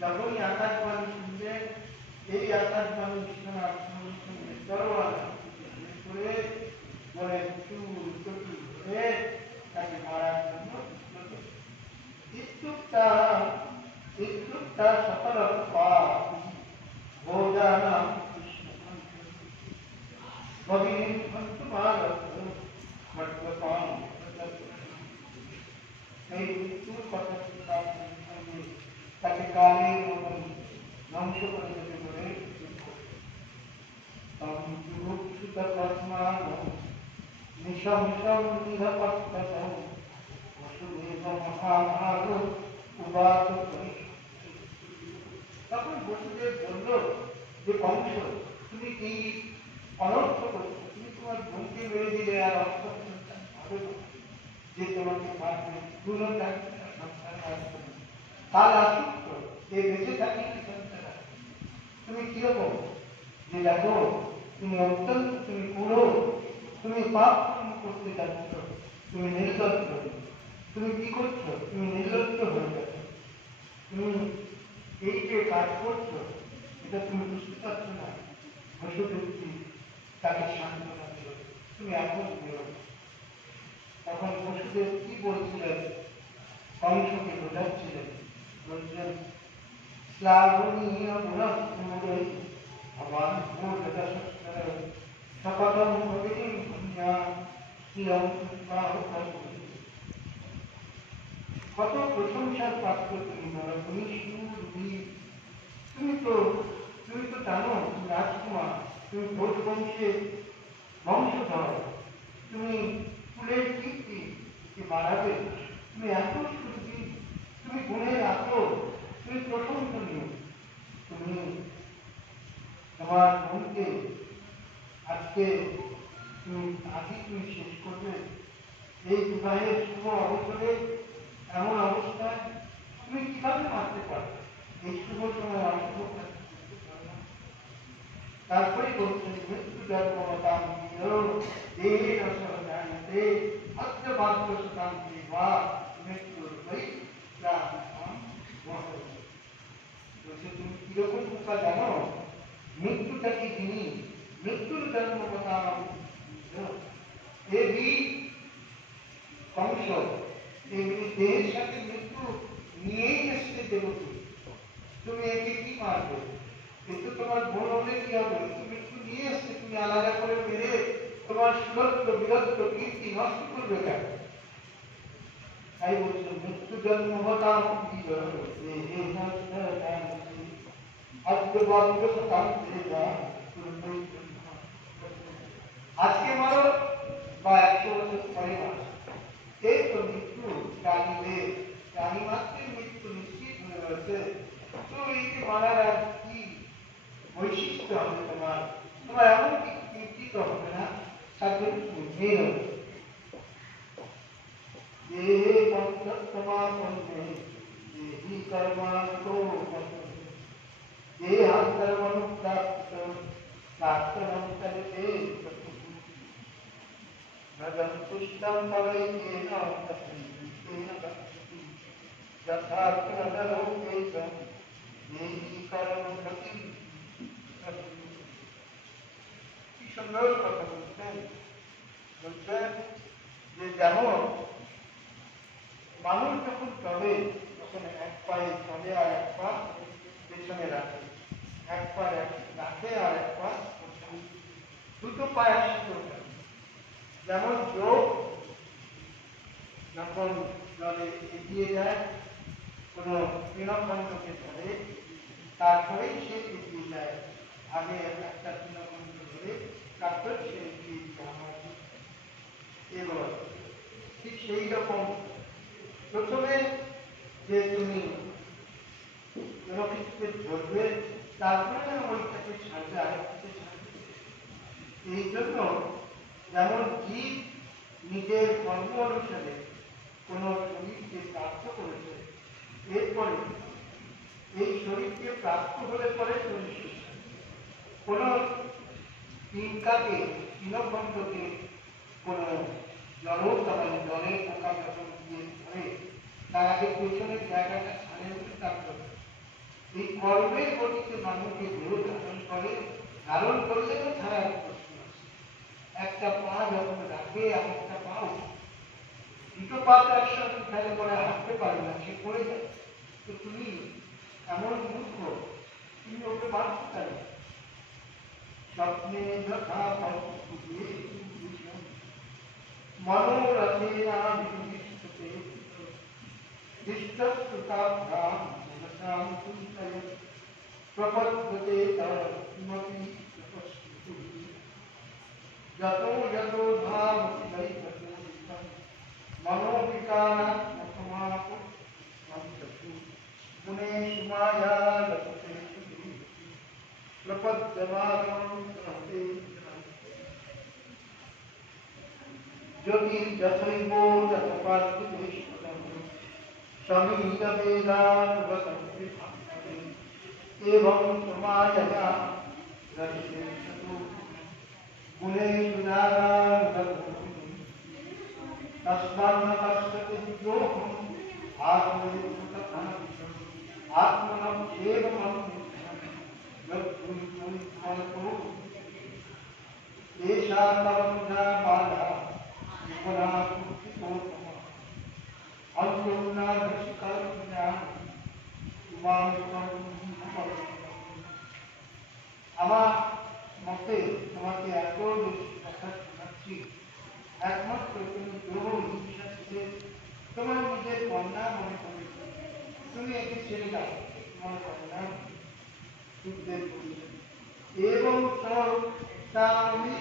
যখনই আকাশবাণী শুনলেন এই আকাশবাণী বিশ্বনাথ সঙ্গে তরোয়াল করে বলে চুল চটি ধরে তাকে মারার জন্য ইত্যুক্তা সকল ভোজানাম কৃষ্ণ ভগিনী তোমার এই মৃত্যুর কথা তাকে কালের মতন ধ্বংস করে যেতে বলে নিশংসম নিরপত্তম বসুদেব মহাভাগ উবাচ তখন বসুদেব বলল যে কংস তুমি কি অনর্থ করছো তুমি তোমার বোনকে মেরে দিলে আর অর্থ ভাবে যে তোমাকে মারবে দুজন থাকবে না সন্তান আসবে না কাল আসুক তো যে বেঁচে থাকি সন্তান তুমি কিরকম যে দেখো তুমি অত্যন্ত তুমি পুরো তুমি পাপ কর্ম করতে যাচ্ছ, তুমি নির্লজ্জ, তুমি কি করছো, তুমি নির্লজ্জ হয়ে গেছো, তুমি এই যে কাজ করছো এটা তুমি বুঝতে পারছো না। বসুদেবজি তাকে সান্ত্বনা দিল, তুমি এখন বেরো। তখন বসুদেব কি বলছিলেন, কংসকে বোঝাচ্ছিলেন, বলছেন শ্লাঘনীয় গুণস্ফুরে ভবান ভূতদশস্কর সকলং ভগিনীং কন্যা শ্রিয়ং বাহুকর্মণি। কত প্রশংসার পাত্র তুমি বলো, তুমি সুরবীর, তুমি তো জানো তুমি রাজকুমার, তুমি ভোট বংশের বংশধর, তুমি কুলের কীর্তি বাড়াবে, তুমি এত সুরবীর, তুমি গুণের আসর, তুমি প্রশংসনীয়, তুমি তোমার বোনকে আজকে তুমি আজই তুমি শেষ করবে এই বিবাহের শুভ অবসরে, এমন অবস্থায় তুমি কিভাবে মারতে পারবে? এই শুভ সময় অশুভ কাজ করতে পারো না। তারপরে বলছেন মৃত্যু জন্মতাম দেহে রসে অদ্যবাদ্য সুতান্তি বা মৃত্যুর বই বলছে তুমি কিরকম পোকা জানো? মৃত্যুটা কি জিনিস? মৃত্যুর জন্মতাম এ বীর কংস, এই দেহের সাথে মৃত্যু নিয়েই এসছে দেবতী, তুমি একে কি মারবে? কিন্তু তোমার বোন হলে কি হবে? তুমি মৃত্যু নিয়ে এসছে, তুমি আলাদা করে মেরে তোমার সুরত্ব বীরত্ব কীর্তি নষ্ট করবে কেন? তাই বলছো মৃত্যু জন্ম হতাম আজকে মারো বা 100 বছর পরে মারো, এই তো মৃত্যু জানিলে জানি মাত্রই মৃত্যু নিশ্চিত হয়ে রয়েছে। তো এই যে মারার আর কি বৈশিষ্ট্য হবে তোমার? তোমার এমন কি কীর্তি তো হবে না, তার জন্য তুমি মেরো। দেহে পঞ্চমাপন্নে দেহি কর্মাণো দেহান্তরমনুপ্রাপ্ত প্রাপ্তমন্তরে ভজং তুষ্টং তবৈকেন তস্মিন্তেন ভক্তি যথার্থনলোকেশং দেহি কর্মগতি। কি সুন্দর কথা বলছেন, বলছেন যে যেমন মানুষ যখন চলে তখন এক পায়ে চলে আর এক পা পেছনে রাখে, এক পা রাখে আর এক পা দুটো পা একসাথে। যেমন যোগ যখন জলে এগিয়ে যায় কোনো তৃণখণ্ডকে ধরে, তারপরেই সে এগিয়ে যায়, আগে একটা তৃণখণ্ড ধরে তারপর সে এগিয়ে যাওয়া। এবার ঠিক সেই রকম প্রথমে যে তুমি কোনো কিছুকে ধরবে, তারপরে ওইটাকে ছাড়বে, আরেকটাকে ছাড়বে। এই জন্য যেমন জীব নিজের কর্ম অনুসারে কোন শরীরকে প্রাপ্ত করেছে, এরপরে এই শরীরকে প্রাপ্ত হলে পরে শরীর কোন তিনটাকে তৃণখণ্ডকে কোন জড়তা মানে জলের পোকা যখন দিয়ে ধরে, তার আগে পেছনের জায়গাটা ছাড়ে উঠে তারপর এই কর্মের গতিতে মানুষকে দেহ ধারণ করে, ধারণ করলে তো ছাড়ার প্রশ্ন আছে। একটা পা যখন রাখে আর একটা পাও, দুটো পা তো একসঙ্গে ফেলে পরে হাঁটতে পারে না, সে পড়ে যায়। তো তুমি এমন মূর্খ, তুমি ওকে বাঁচতে পারে স্বপ্নে যথা মনোরথে না বিনিষ্ঠতে দৃষ্টশ্রুতাভ্যাম মনসাং চিন্তয়ে প্রপদ্যতে তন্মতি তপস্বিতি যতো যতো ধামতি দৈবতো বিশ্বং মনোবিকারাত্মকমাপ মঞ্চতু গুণেষু মায়া লভতে প্রপদ্যমানং প্রহতে জ্যোতির্যথৈব যথপার্থিবেশ্বরং সমীরবেদানুবসংবিধানে एवं समायया रतिषु गुणेषु नारायणगुणम् तस्मान्न कष्टति द्रोहम् आत्मनम् एवमहं यत्पुरुषो एषा तवज्ञा बाला युवनाकुतिकोत्तमा अन्योन्नाधर्षिकारुण्या আমার মতে তোমাকে এত বেশি কথা শোনাচ্ছি একমাত্র তুমি গ্রহ বিশ্বাসে তোমার নিজের কন্যা মনে করে তুমি একে ছেড়ে দাও তোমার কন্যা শুদ্ধের পরিচয় এবং স্বামী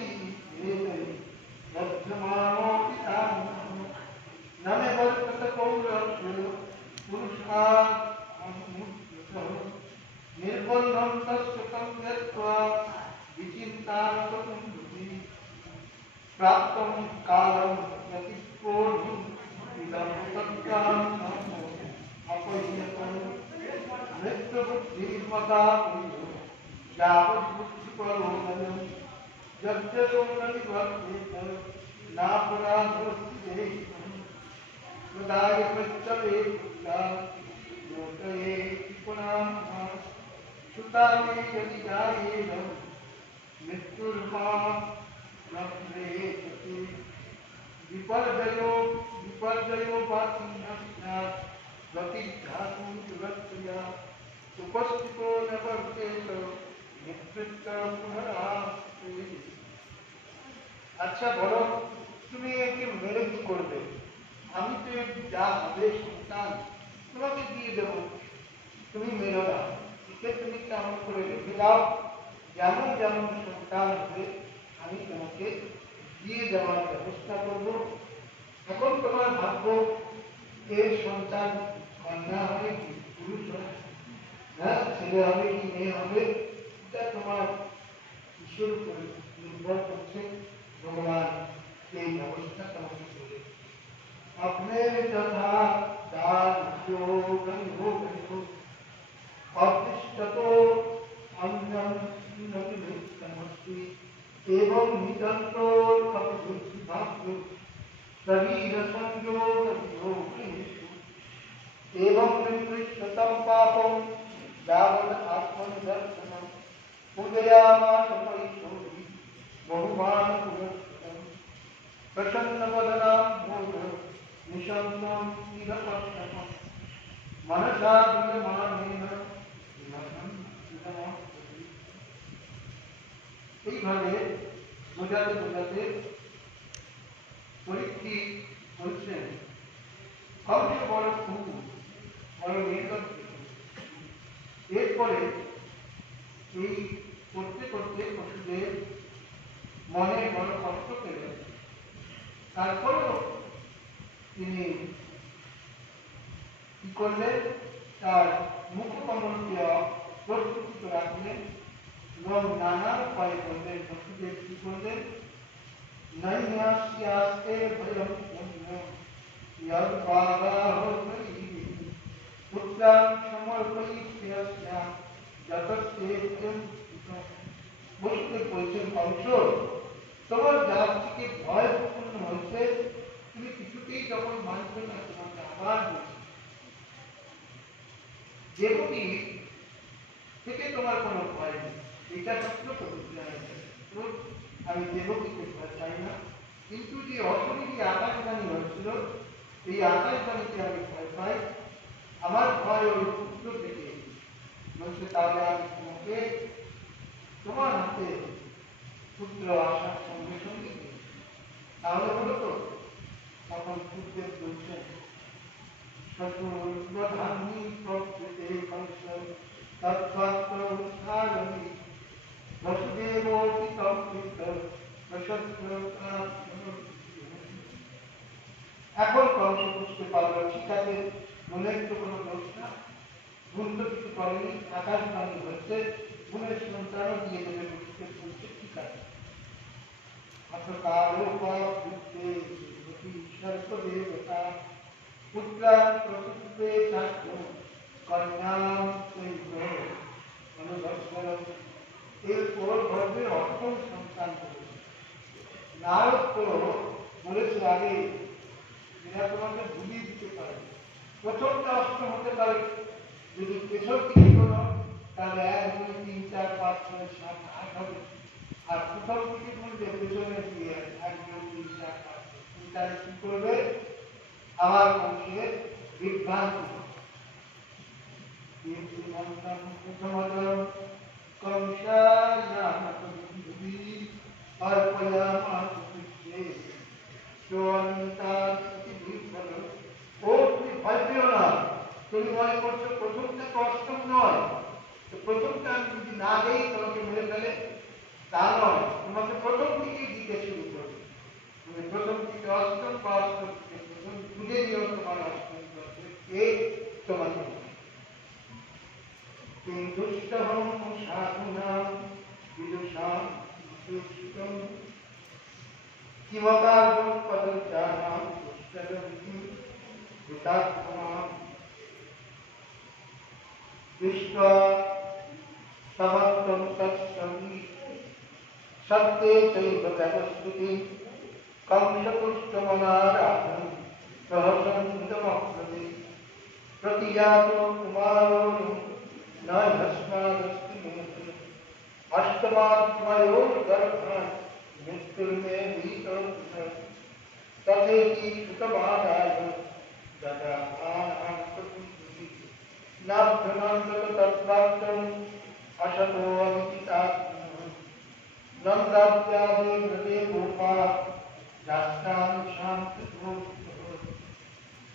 নামে বর্তত কৌরব পুরুষার निर्बंधं तस्कृतं यत्त्वा विचिन्तानतं प्राप्तं कालं प्रतिकोणं इदं तत्त्वां अपय्यतं मृत्युबुद्धिर्मता पुरुषो यावद्बुद्धिपरोदयं यद्यतो न निवर्तेत नापराधोऽस्ति प्रदाय प्रत्यवे पुत्रा लोकये पुनः सुतामे यदि जायेन मृत्युर्मा नप्रेयते विपर्जयो वाचिन्नस्यात् गतिध्यातुं सुरक्षया उपस्थितो न वर्तेत निवृत्ता पुनरास्ते। अच्छा বলো তুমি একে মেরে কি করবে আমি তো যা হবে সন্তান তোমাকে দিয়ে দেবো তুমি মেরো না একে তুমি কেমন করে রেখে দাও যেমন যেমন সন্তান হবে আমি তোমাকে দিয়ে দেওয়ার ব্যবস্থা করবো এখন তোমার ভাগ্য এর সন্তান কন্যা হবে কি পুরুষ হবে হ্যাঁ ছেলে হবে কি মেয়ে হবে এটা তোমার ঈশ্বর উপরে নির্ভর করছে ভগবান এই ব্যবস্থা তোমাকে করে अपने तथा दान योग अदृष्टतो अन्यं नविमित्तमस्ति एवं निदन्तो कपिभाग्यो शरीर संयोगयोगेषु एवं निकृष्टतं पापं यावत् आत्मनिदर्शनं पूजयामास परिशोधि बहुमानपुरस्कृतं प्रसन्नवदनां भोग निशब्दं निरपक्षमं मनसा विद्यमानेन এইভাবে বোঝাতে বোঝাতে পরীক্ষিত বলছেন কংস বড় খুব বড় নির্লজ্জ এরপরে এই করতে করতে পশুদের মনে বড় কষ্ট পেলেন তারপরেও তিনি কি করলেন তার মুখকমলকে প্রস্তুত রাখলেন এবং নানা উপায় করলেন পশুদের কি করলেন নৈন্যাস্তে ভয়ম পুত্রান সমর্পয়িষ্যা যতস্তে বলতে বলছেন কংস তোমার যার থেকে ভয় উৎপন্ন হয়েছে তুমি কিছুতেই যখন মানবে না তোমাকে আবার দেবকী থেকে তোমার কোনো ভয় নেই এটা সত্য প্রতিজ্ঞা আমি দেবকীকে ভয় চাই না কিন্তু যে অশরীরী আকাশবাণী হচ্ছিল এই আকাশবাণীকে আমি ভয় পাই আমার ভয় ওই পুত্র থেকে বলছে তাহলে আমি তোমাকে তোমার হাতে পুত্র আসার সঙ্গে সঙ্গে তাহলে হলো তো তখন পুত্রের বলছেন শত্রুধানী প্রকৃতে কংস তৎপাত্র উৎসাহী বসুদেবী সংকৃত এখন কংস বুঝতে পারলো ঠিক আছে গুণের তো কোনো দোষ না গুণ তো কিছু করেনি আকাশবাণী হচ্ছে গুণের সন্তানও দিয়ে দেবে বুঝতে বলছে ঠিক আছে অথকালোপাবৃত্তে সর্বদেবতা পুত্রান প্রসূতে শাস্ত্র কন্যাম চৈব এরপর গর্ভের অষ্টম সন্তান করেছে। নারদ তো বলেছে আগে এরা তোমাকে ভুলিয়ে দিতে পারে, প্রথমটা অষ্টম হতে পারে, যদি তেসর দিকে কোনো তাহলে 1 2 3 4 5 6 7 8 হবে, আর প্রথম দিকে বললে পেছনে দিয়ে 1 2 3 4 5 6 তাহলে কি করবে, আমার বংশে বিভ্রান্তি হবে। প্রথমত কংসায়ানকবুদ্ধি অর্পয়ামাসুচিত্তে সোয়ন্তাস্তি বিফল। ও তুমি ভয় পেও না, তুমি মনে করছো প্রথমটা তো অষ্টম নয়, তো প্রথমটা আমি যদি না দেই তোমাকে মেরে ফেলে, তা নয়, তোমাকে প্রথম থেকেই দিতে শুরু করবে। তুমি প্রথম থেকে অষ্টম বা অষ্টম থেকে প্রথম বুঝে নিও তোমার অষ্টম এই তোমাকে দুষ্টহং সাধুনাম বিদুষাম দুষ্টম কিমকার্যং পদঞ্চানাম দুষ্টদন্তি বিতাত্মাম দৃष्ट्वा समस्तं तत्संगी सत्ये चैव जगत्स्थिति कंसपुष्टमनाराधं सहसंगमप्रति प्रतिजातो कुमारो न हस्मादस्ति मूर्ति अष्टमात्मयोर्गर्भान् मृत्युर्मे भीतोऽभ्य तथेति सुतमादाय ददानान् प्रतीति नाभ्यनन्दत तद्वाक्यम् असतो अविदितात्मनः नन्दात्यादि हृदे गोपा जास्तानि शान्तिभूतः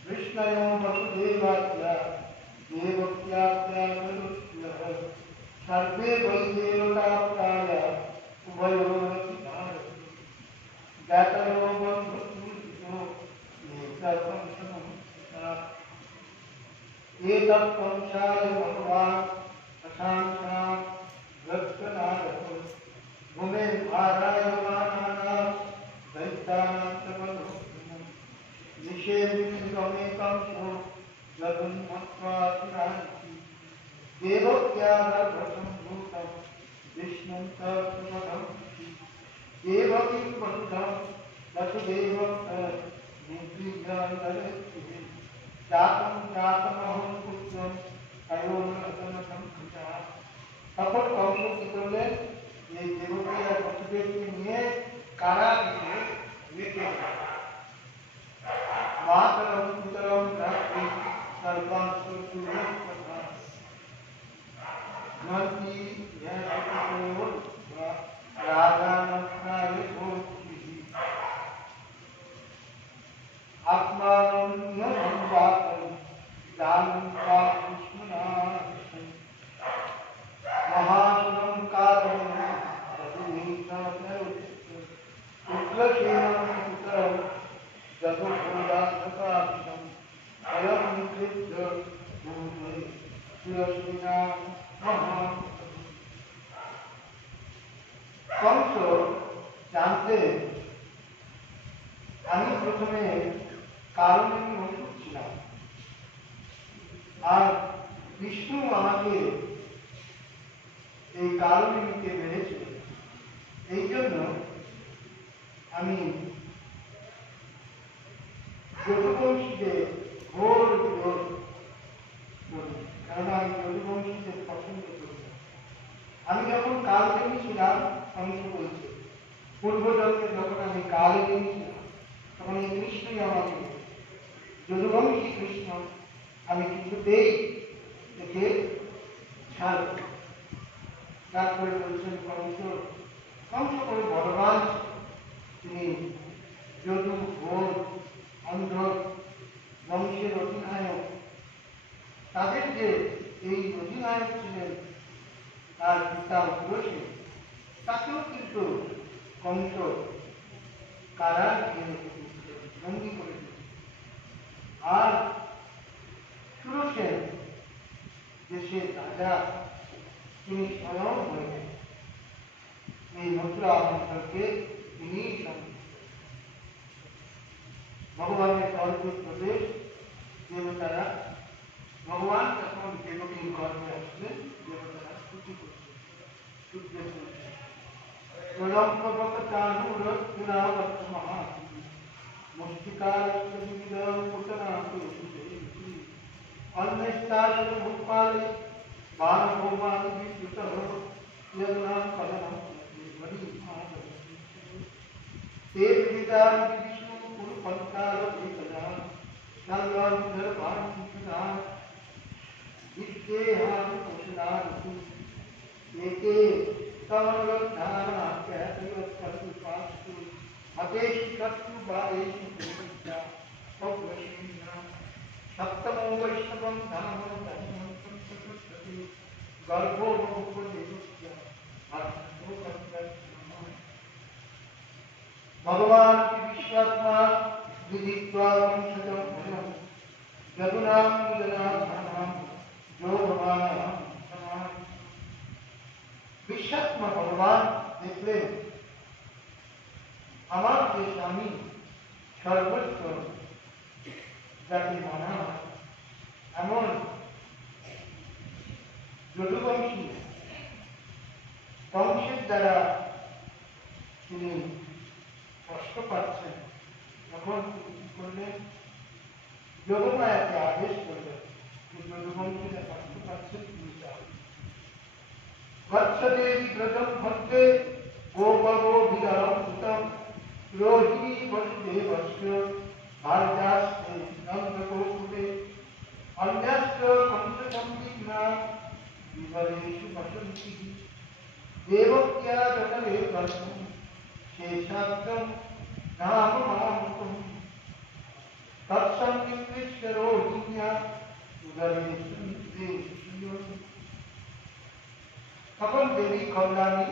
कृष्णयो वसुदेवात्या देवक्यात्यानुरुच्यः सर्वे वै देवताप्ताय उभयोरपि भारति जातयो बन्धुपूजितो एतत्वंशाय भगवान् अशान्तां गच्छनादतो भूमिर्भारायमानानां दैत्यानां च मनोज्ञं निषेवितमेकं सो जगन्मत्वा सुरान्ति देवक्यागर्भसम्भूतं विष्णुं च सुमदं देवकीं वसुधं वसुदेवं च निर्विघ्नं जातं जातमहं पुत्रं तयोर्नतनसं कृता। তখন কংস কি করলেন, এই দেবকী আর বসুদেবকে নিয়ে কারাগারে রেখে মাতরম পিতরম রাত্রি সর্বাংশু কথা নন্তি রাজানপ্রায় ভোক্তি आत्मानं जातं दानं काष्णनाशं महाशनं कारणं उग्रसेनं सुतरं जगोदासकाक्षं अयं निकृत्य भूमे शिरस्विना महा कंस जानते আমি প্রথমে কারণে মজবুত ছিলাম, আর বিষ্ণু আমাকে এই কারণে নিতে পেরেছে। এই জন্য আমি যদুবংশীকে ঘোর বিরোধ করি, কারণ আমি যদুবংশীকে পছন্দ করি। আমি যখন কালজন্মী ছিলাম, কংস বলছে পূর্বজন্মে যখন আমি কালজন্মী ছিলাম তখন এই কৃষ্ণই আমাকে যদুবংশী কৃষ্ণ আমি কিছুতেই দেখে ছাড়ব। তারপরে বলছেন কংস, কংস করে ভগবান, তিনি যদু ঘোর অন্ধ বংশের অধিনায়ক, তাদের যে এই অধিনায়ক ছিলেন তার পিতা উগ্রসেন, তাকেও কিন্তু কংস কারাগারে বন্দী করে দিয়েছে। আর সুরসেন দেশের রাজা, তিনি স্বয়ং হয়ে এই মথুরা অঞ্চলকে তিনি ভগবানের গর্ভে প্রবেশ, দেবতারা ভগবান যখন দেবকীর গর্ভে আসলেন, দেবতারা স্তুতি করছেন भगवान की विश्वात्मा विदित्वा वंशजं जगुनाम जनाधानाम जो भगवान विश्वात्मा भगवान देखले আমার যে স্বামী সর্বোচ্চ যাকে মানা হয় এমন যদুবংশী বংশের দ্বারা তিনি কষ্ট পাচ্ছেন, তখন তিনি কি করলেন? যোগমায়াকে আদেশ করলেন যে যদুবংশীরা কষ্ট পাচ্ছেন, তুমি যাও। वत्सदेवी व्रतम भक्ते गोपगो विदरम सुतम रोहिणी वसुदेवस्य भार्यास्ते नंदगोकुले अन्यस्य कंससंविघ्ना विवरेषु वसन्ति देवक्या जटले वर्षं शेषाक्तं नाम मामकं तत्संविकृष्य रोहिण्या उदरेषु देवस्य তখন দেবী কল্যাণী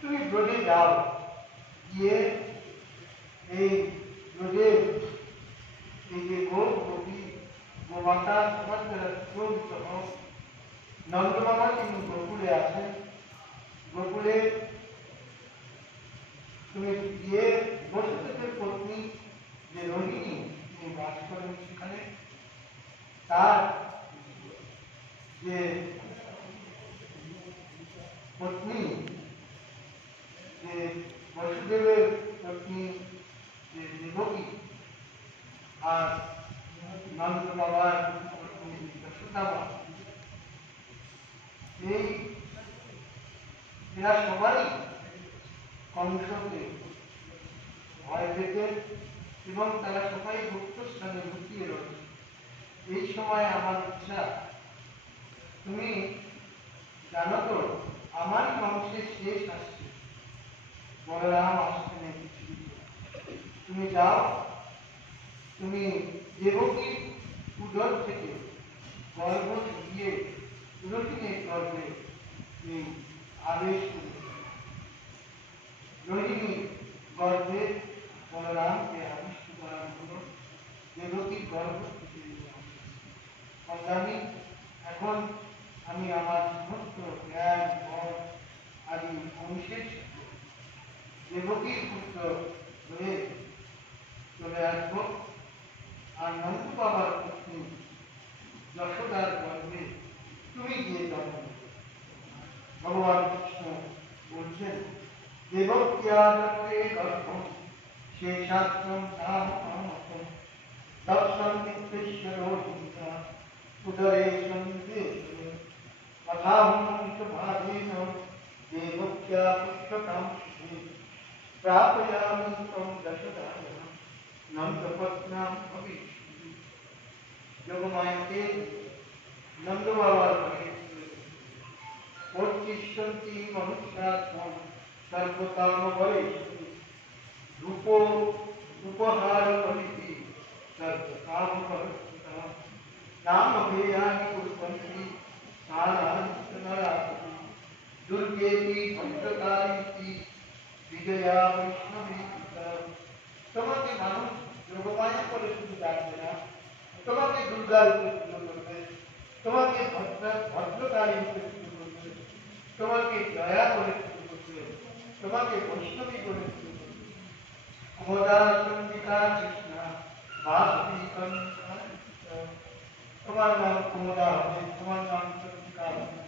তুমি ব্রজে যাও, গিয়ে এই ব্রজে এই যে গোপী গোমাতা সবার দ্বারা সুরক্ষিত হও। নন্দবাবা কিন্তু গোকুলে আছেন, গোকুলে তুমি গিয়ে বসুদেবের পত্নী যে রোহিণী তিনি বাস করেন সেখানে, তার যে পত্নী যে বসুদেবের পত্নী যে দেবকী আর নন্দ বাবার পত্নী যশোদামা, এই এরা সবাই কংসকে ভয় পেতে এবং তারা সবাই গুপ্ত স্থানে লুকিয়ে রয়েছে। এই সময় আমার ইচ্ছা, তুমি জানো তো আমার বংশের শেষ আসছে, বলরাম আসছেন এই পৃথিবীতে। তুমি যাও, তুমি দেবকীর উদর থেকে গর্ভ ঢুকিয়ে রোহিণীর গর্ভে এই আদেশ করবে। রোহিণী গর্ভে বলরামকে আবিষ্ট করার জন্য দেবকীর গর্ভ থেকে কল্যাণী, এখন আমি আমার সমস্ত জ্ঞান মন আদি বংশের দেবকীর পুত্র হয়ে চলে আসবো, আর নন্দ বাবার পত্নী যশোদার গর্ভে তুমি গিয়ে জন্ম নেবে। ভগবান কৃষ্ণ বলছেন, দেবক্যাজতে গর্ভ শেষাত্মম নাম আমকম তৎসন্নিকৃষ্য রোহিণা উদরে সন্দেশে अथाहं भावेन देवक्या पुत्रकां प्रापयामि त्वं दशदाय नंदपत्नां भविष्यति। যোগমায়াকে নন্দ বাবার ঘরে পর্যিষ্যন্তি মনুষ্যাত্মা সর্বকাম বলেষু রূপ উপহার করিতি সর্বকাম বলেষু নাম ভেয়ানি কুর্বন্তি দুর্গেতি ভদ্রকারীতি বিজয়া বৈষ্ণবী। তোমাকে মানুষ যোগমায়া করে শুধু ডাকবে না, তোমাকে দুর্গা রূপে পুজো করবে, তোমাকে ভদ্রকারী রূপে পুজো করবে, তোমাকে দয়া করে পুজো করবে, তোমাকে বৈষ্ণবী করে পুজো করবে। কুমদা চন্ডিকা কৃষ্ণা বাসুদী কন্যা, তোমার নাম কুমদা হবে, তোমার নাম চন্ডিকা হবে,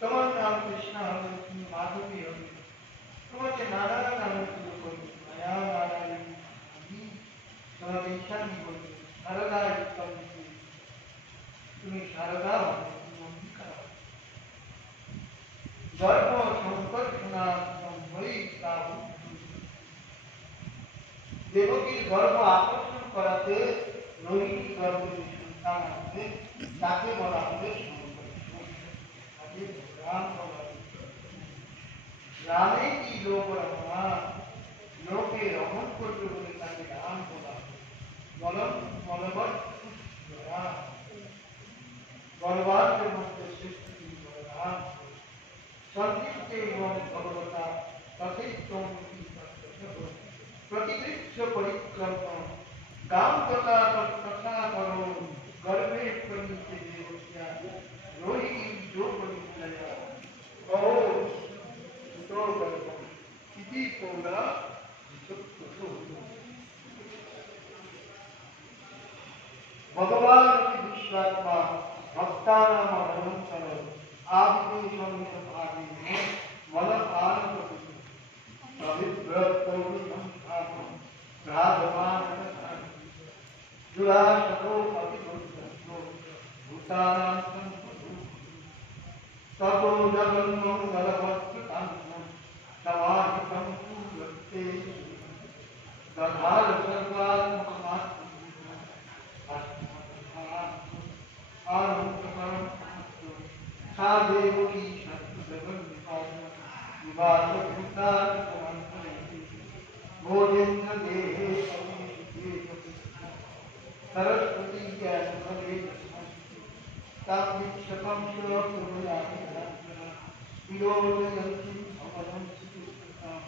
তোমার নাম কৃষ্ণা হবে, তুমি মাধবী হবে, তোমাকে गर्भ संकर्षणा संभयी ताहु देवकीর গর্ভ আকর্ষণ করাতে রোহিণী গর্ভে যে সন্তান আসবে তাকে বলা হবে সংকর্ষণ। আজকে রাম বলা রামে কি লোক রমা লোকে রমণ করবে বলে তাকে রাম বলা বলম বলবৎ রাম বলবানের মধ্যে শ্রেষ্ঠ তিনি বলরাম সন্তুষ্টে এবং ভগবতা তথৈত্বম प्रतिकृष्य परिक्रम गांव तथा तथा करो गर्भे प्रमित देवस्या रोहिणी जो परिचया कहो सुतो गर्भम इति पौरा सुतो भगवान विश्वात्मा भक्तानाम अनंतर आदिदेशम आदि में मन आनंद पवित्रत्वं जुराशतो अभिभूतो भूतानां ततो जगन्मो बलवत्तान्तं समाहितं कुर्वते दधार सर्वात्मकमात्मनः आनन्दकरं सा देवकी शत्रुजगन्निपातनिवासभूतानि भोजेन्द्र देहे सरस्वती ज्ञानभवे तामिक्षकं विरोधयन्ति भवनं सुकृताम्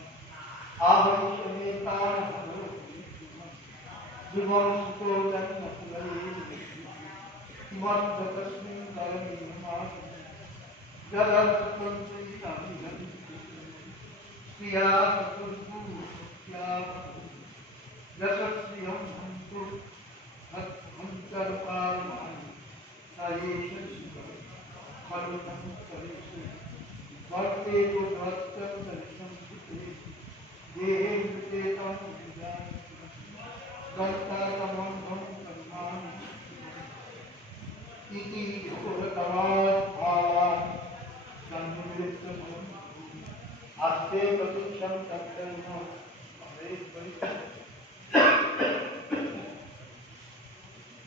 आवश्यमेतान् भगवतीमं सुतो जन्मकुलये किमर्थतस्मिन् धर्मीयमाः जलत्वन्त्रिणामिहन्ति स्त्रिया चतुर्भुत्या यशस्वियं हन्तु हन्तर्पारमाणि सयेषु खलु संस्करेषु वर्तेतु भक्तं दर्शं सुते देहे मृते तं विजानि दत्तातमं कर्माणि इति घोरतमात् भावात् संवृत्तमं आस्ते प्रतीक्षं तत्कर्म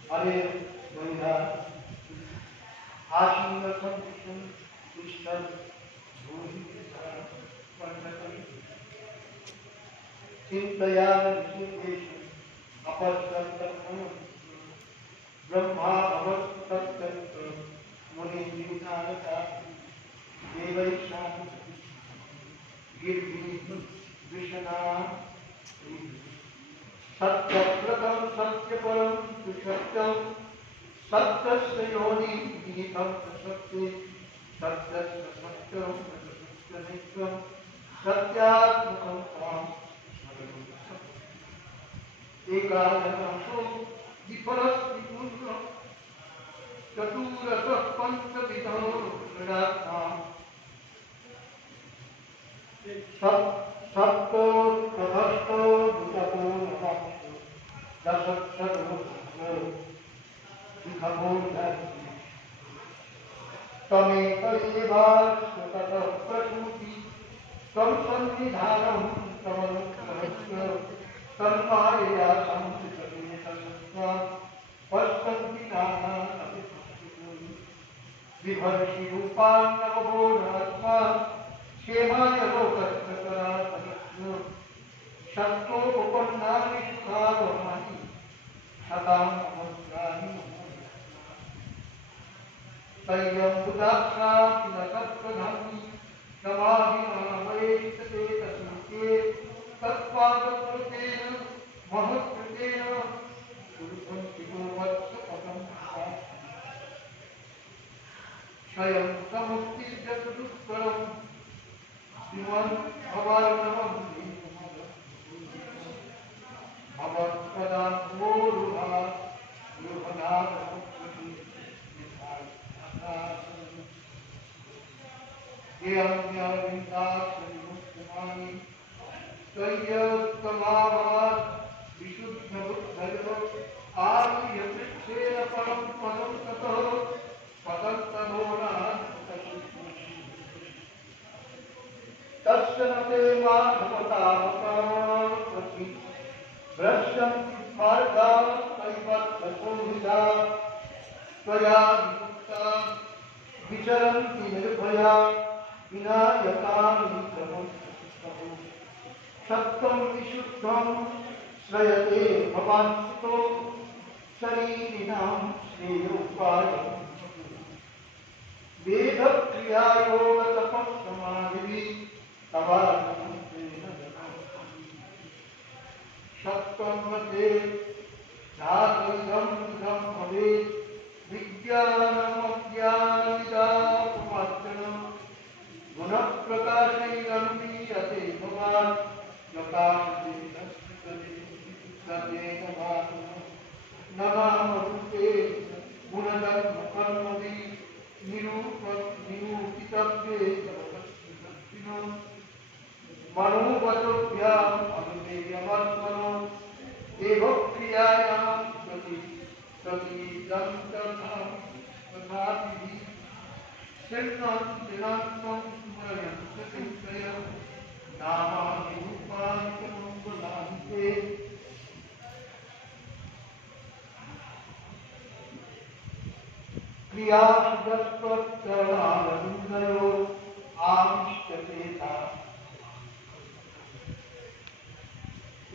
हरे वैरा आशीर्वचन विष्णु कृष्ण भूरि पंचकरी चिंतया विशेष अपश्यंतम ब्रह्मा अवस्थित मुनि जीवनानता देवैषां गिरिः विष्णा सत्यव्रतं सत्यपरं सत्यं सत्यस्य योनि निहितं सत्ये सत्यस्य सत्यं सत्यनित्यं सत्यात्मकं तां एकादशो विपरस्विपुण्य चतुरः पञ्चविधो क्रीडात्माम् सप्तो प्रभस्तो दुततो नमस्ते दशक्षरो विखमो धर्मि तमेकैवाश्वतः प्रसूति तं सन्निधानं तमनुग्रहस्य तन्मायया संस्कृते तस्त्वा पश्यन्ति नानानपि संस्कृतो विभर्षि रूपान्नवबोधात्मा क्षेमाय लोकस्य करातस्य शक्तोपन्नानि सुखावहानि शतां सहस्राणि तय्यं बुधाक्षात्मतत्प्रधानि समाधिमावैष्टते तस्मिके तत्पादकृतेन महत्कृतेन पुरुषं शिवो वत्सपदं स्वयं समुत्थिज्य सुदुष्करम् श्रीमन् भवार्णवं भवत्पदाम्बोरुहा गृहनाथमुख्यति ये अन्याविन्दाक्षरिमुक्तमानि तय्योत्तमावात् विशुद्धबुद्धयो आर्यवृक्षेण परं पदं ततो पदं तमोनात् दर्शनते माधवतावतारपति भ्रष्टं मार्गा परिपत्रशोभिता त्वया विमुक्ता विचरन्ति निर्भया विनायकानि प्रभुः सत्यं विशुद्धं श्रयते भवान्तो शरीरिणां श्रेयोपायम् वेदक्रियायोगतपस्समाधिभिः तवानुमन्त्रेण सत्यं मते जातमिदं भवेत् विज्ञानमज्ञानविदापुमार्जनं गुणप्रकाशैरन्वीयते भवान् प्रकाशते तस्तेन भातु नमामरुते गुणधर्मकर्मभिः निरूपितव्ये तपस्विनो मनोवचोभ्याम् अविधेयमत्मनो एव क्रियायां प्रतीदं तथापि शृण्वन्तिनान्तं स्मरयन्त चिन्तयन् नामानि रूपाणि च मङ्गलानि ते क्रियाशुद्धत्वचरणारविन्दयो आविष्टचेता।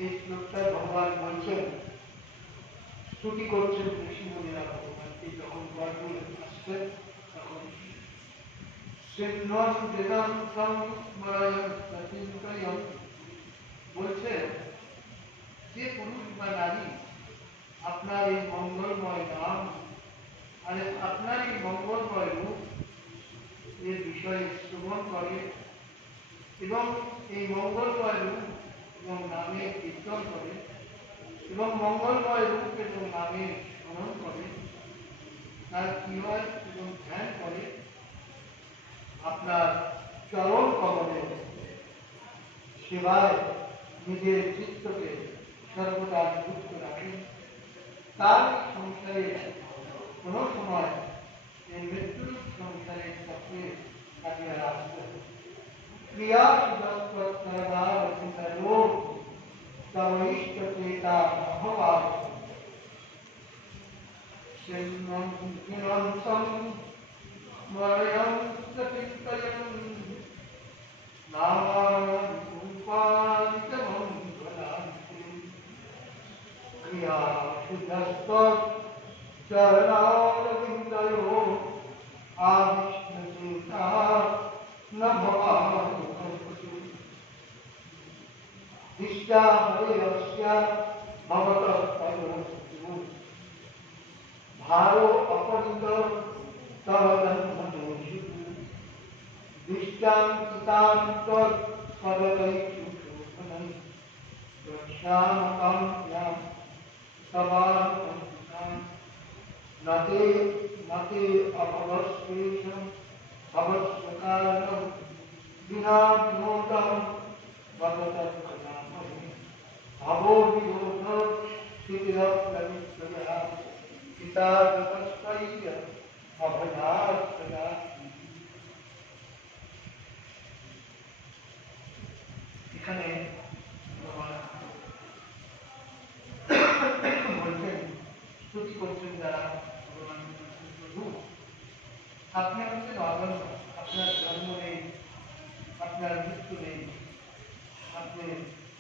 এই শ্লোকটা ভগবান বলছেন, স্তুতি করছেন ঋষি মুনিরা ভগবানকে যখন গর্ভে আসছেন তখন বলছেন যে পুরুষ বা নারী আপনার এই মঙ্গলময় নাম আর আপনার এই মঙ্গলময় রূপ এর বিষয়ে শ্রবণ করে এবং এই মঙ্গলময় রূপ এবং নামে কীর্তন করে এবং মঙ্গলময় রূপ এবং নামে স্মরণ করে, তার কি হয় এবং ধ্যান করে আপনার চরণ কমলে সেবায় নিজের চিত্তকে সর্বদা নিযুক্ত রাখেন, তার সংসারে কোনো সময় এই মৃত্যুর সংসারের চক্রে কাটিয়ে আসবে। ক্রিয়া সুদত্তরো তবৈষ্টচেতা ভগবান সিন্নন্তিনন্तं স্মরয়ং সচিন্তয়ং নামানি রূপাণি চ মঙ্গলানি ক্রিয়া সুদত্তচরণারবিন্দयो आविष्टचेता न भवामि दिष्टा हरेरस्य भवतः तयोस्तु भारो अपरित तव जन्मदोषितु दिष्टां चितां त्वत्पदकैक्षुषोपनै रक्षामकाङ्क्षां तवानुकम्पितां नते अभवस्वेषं भवत्स्वकारणं विना विनोदं वदतत्कदामहि भवो विरोध स्थितिरप्लवित्रया पिता जगत्त्रय्य अभयात्तदा। এখানে বলছেন, স্তুতি করছেন যারা আপনি হচ্ছেন অগণ্য, আপনার জন্ম নেই, আপনার মৃত্যু নেই, আপনি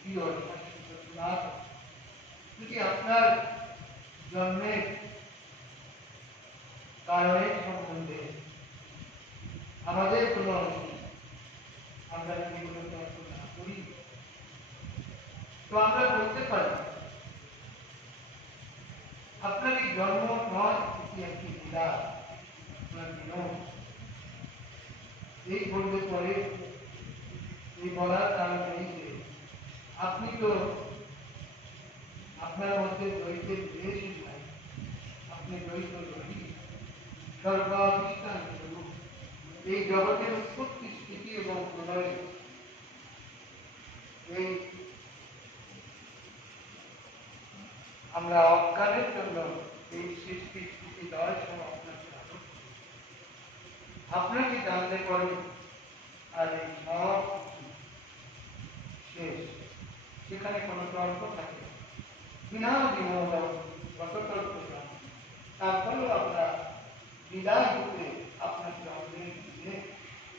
প্রিয় শাশ্বত। যদি আপনার জন্মের কারণের সম্বন্ধে আমাদের কোনো আমরা যদি কোনো তর্ক না করি, তো আমরা বলতে পারি আপনার এই জন্ম নয়, এটি একটি লীলা, আপনার বিনোদ। এই বলতে পরে এই বলার কারণ এই যে আপনি তো আপনার মধ্যে দ্বৈতের দেশই নাই, আপনি দ্বৈত রহি সর্বাধিষ্ঠান স্বরূপ। এই জগতের উৎপত্তি স্থিতি এবং প্রলয় এই আমরা অজ্ঞানের জন্য এই সৃষ্টি স্থিতি লয় সমাপ্ত আপনাকে জানতে পারি। আর এই সব বিনা বিনোদন গতকল্পনা তারপরেও আমরা বিদায় হতে আপনাকে অগ্রিম দিয়ে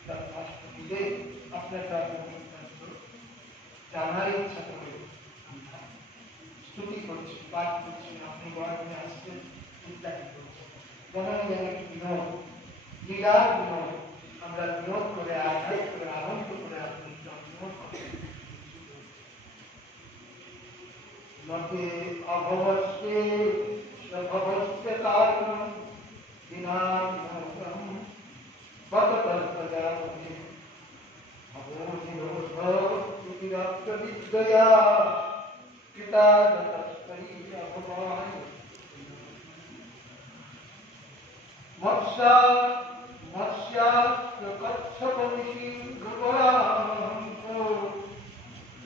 রাষ্ট্র দিলে আপনাকে জানার ইচ্ছা করে আমরা স্তুতি করছি পাঠ করছি আপনি গর্বে আসছেন ইত্যাদি করছি যেন যেন একটি বিনোদ লীলার বিনোদ আমরা বিনোদ করে আঘাত করে আনন্দ করে আপনি জন্ম করেন নতে অভবস্তে সভবস্তে কারণ বিনা বিনোদম বততর্পযামে অবোধিরোধবিদ্যয়া পিতা তস্করী অভবান মৎস্যা মৎস্যাস্য কচ্ছপমিষি ভ্রুবরাঙ্ক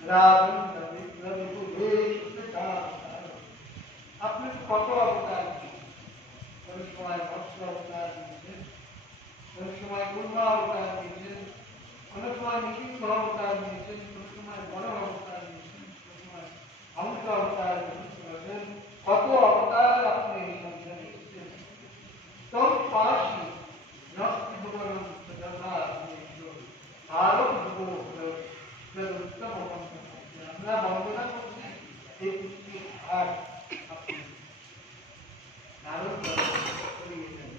রাবণ আপনি কত অবতার কোন সময় মৎস্য অবতার নিয়েছেন কোন সময় কুর্মা অবতার নিয়েছেন কোন সময় নৃসিংহ অবতার নিয়েছেন কোন সময় বড় অবতার নিয়েছেন কোন সময় হংস অবতার নিয়েছেন কত অবতার আপনি এই সংসারে এসেছেন তোর পাশে নষ্টি ভুবন ভারত ভুব উত্তম আমরা বন্দনা করছি এই পৃথিবীর ভার আপনি ধারণ করিয়েছেন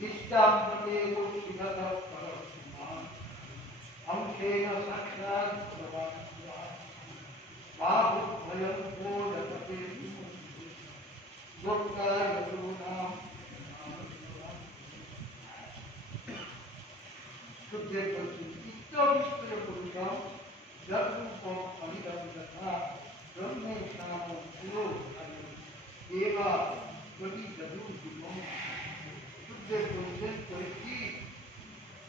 দৃষ্টান্তকে শিরত করমান অংশেন সাক্ষাৎ বাহুভয়ং বোধপতে গোপ্তায়তূনাম সূর্যের বলছেন চিত্তবিস্তর পুরুষম যদ্রূপম অনিদম তথা ব্রহ্মেশাম পুরো দেবা প্রতি যদুর্দীপম সূর্যের বলছেন কয়েকটি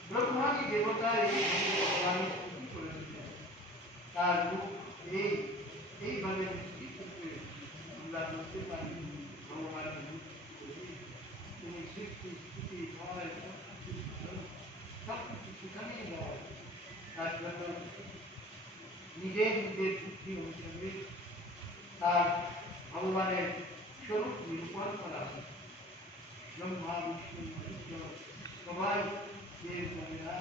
ব্রহ্মাদি দেবতা এই ভগবানের স্তুতি করেছিলেন তার রূপ এইভাবে সৃষ্টি করতে আমরা বলতে পারি ভগবানের রূপ তিনি সৃষ্টি স্থিতি ভয় সবকিছু সেখানেই দেয় তার জন্য নিজের নিজের বুদ্ধি অনুসারে তার ভগবানের স্বরূপ নিরূপণ করা হয় ব্রহ্মা বিষ্ণু মহেন্দ্র সবাই দেব জনেরা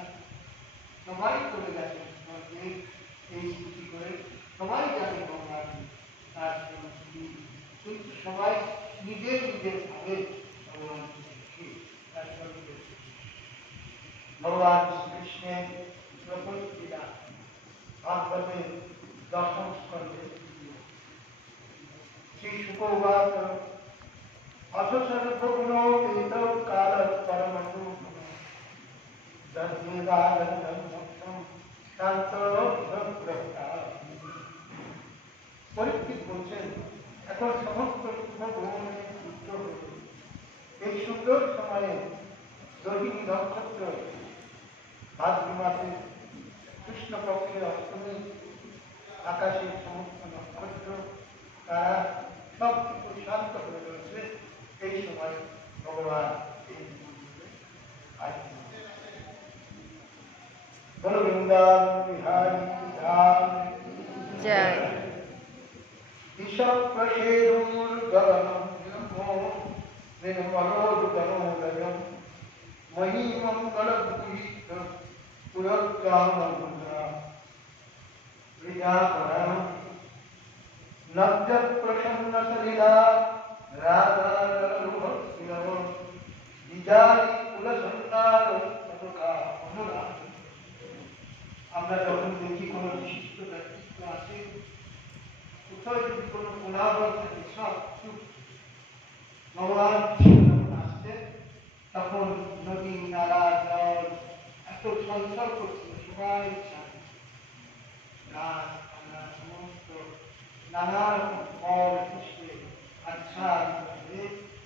সবাই করে গেছেন স্বর্গের এই স্তুতি করে সবাই জানে ভগবান তার স্বরূপ কিন্তু সবাই নিজের নিজের ভাবে ভগবান তার স্বরূপের ভগবান শ্রীকৃষ্ণের প্রকৃতিরা ভাগবতের দশম স্কন্ধে শ্রী শুকবাদ অসর্বগুণ বেদ কাল পরমু দর্দেবানন্দম মোক্ষম শান্ত পরীক্ষিত বলছেন এখন সমস্ত গুণে যুক্ত হয়েছে এই সুন্দর সময়ে রোহিণী নক্ষত্র ভাদ্র মাসে কৃষ্ণপক্ষের অষ্টমী আকাশের সমস্ত নক্ষত্র তারা সব কিছু শান্ত হয়ে রয়েছে এই সময় ভগবান এই বল বৃন্দাবন বিহারী ধাম জয় বিষপ্রসেদুর গগনম নির্মলোদুগনোদয়ম মহিমঙ্গলভূষিত পুরোদ্গামমুদ্রা হৃদাপরাম নব্জপ্রসন্নসলিলা রাধারুভস্তিনব বিজারি কুলসন্তার ততকা অনুরাগ আমরা যখন দেখি কোনো বিশিষ্ট ব্যক্তিত্ব আছে কোথাও যদি কোনো কোলাহল থাকে সব চুপ ভগবান যখন আসছে তখন নদী নালা জল এত সঞ্চল করছিল সবাই গাছ পালা সমস্ত নানা রকম ফল পুষ্পে আচ্ছা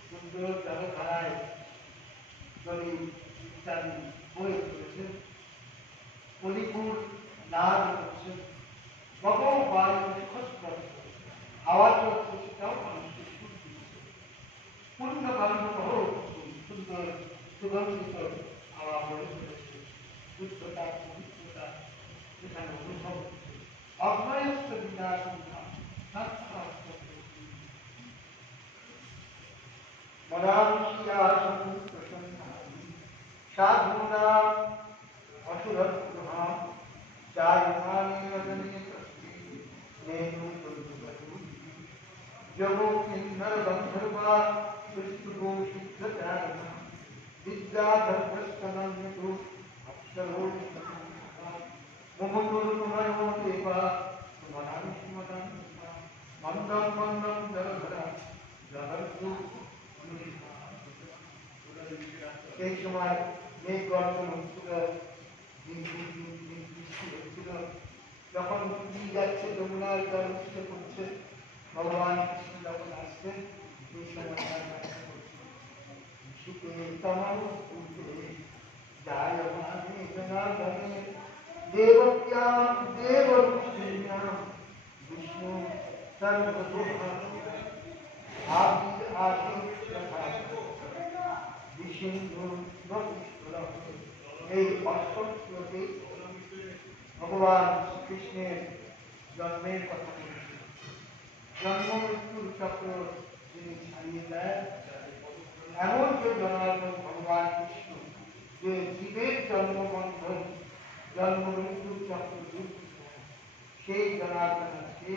সুন্দর জলধারায় নদী ইত্যাদি বয়ে চলেছে পরিপূর্ণ নাচ করছে ভগবান সুখস্ত আওয়াজ হচ্ছে সেটাও মানুষকে সুখ দিচ্ছে পূর্ণ বান্ধব সুন্দর সুগন্ধিত হাওয়া বয়ে চলেছে শুদ্ধতা পবিত্রতা সেখানে অনুভব হচ্ছে অভয়স্ত বিনা সংখ্যা मनांसियासं प्रसन्नानि साधूनां असुरत्वहां जायमाने वदने तस्मै नेनु दुर्गतुः जगो किन्नर गंधर्वा विष्णुगो शुद्धचारणः विद्याधर्मस्तनन्यतो अप्सरो मुमुटुर्मुनयो देवा सुमनांसिमतं मंदं मंदं जलधरा जहर्षु সেই সময় মেঘ গর্জন হচ্ছিল, বৃষ্টি হচ্ছিল, যখন দিয়ে যাচ্ছে যমুনার জল উঠে পড়ছে, ভগবান কৃষ্ণ যখন আসছেন এই সময় শীতে তমাল উঠে যায় মানে জনার্দনে দেবপ্রিয়াম দেবরূপিণাম বিষ্ণু সর্বদোহা আপনি আশীর্বাদ এই অষ্টম শ্লোকে ভগবান শ্রীকৃষ্ণের জন্মের কথা বলেছে। জন্ম মৃত্যুর চক্র যিনি ছাড়িয়ে দেয় এমন যে জনার্দন ভগবান কৃষ্ণ, যে জীবের জন্মবন্ধন জন্ম মৃত্যুর চক্র দূর সেই জনার্দন আজকে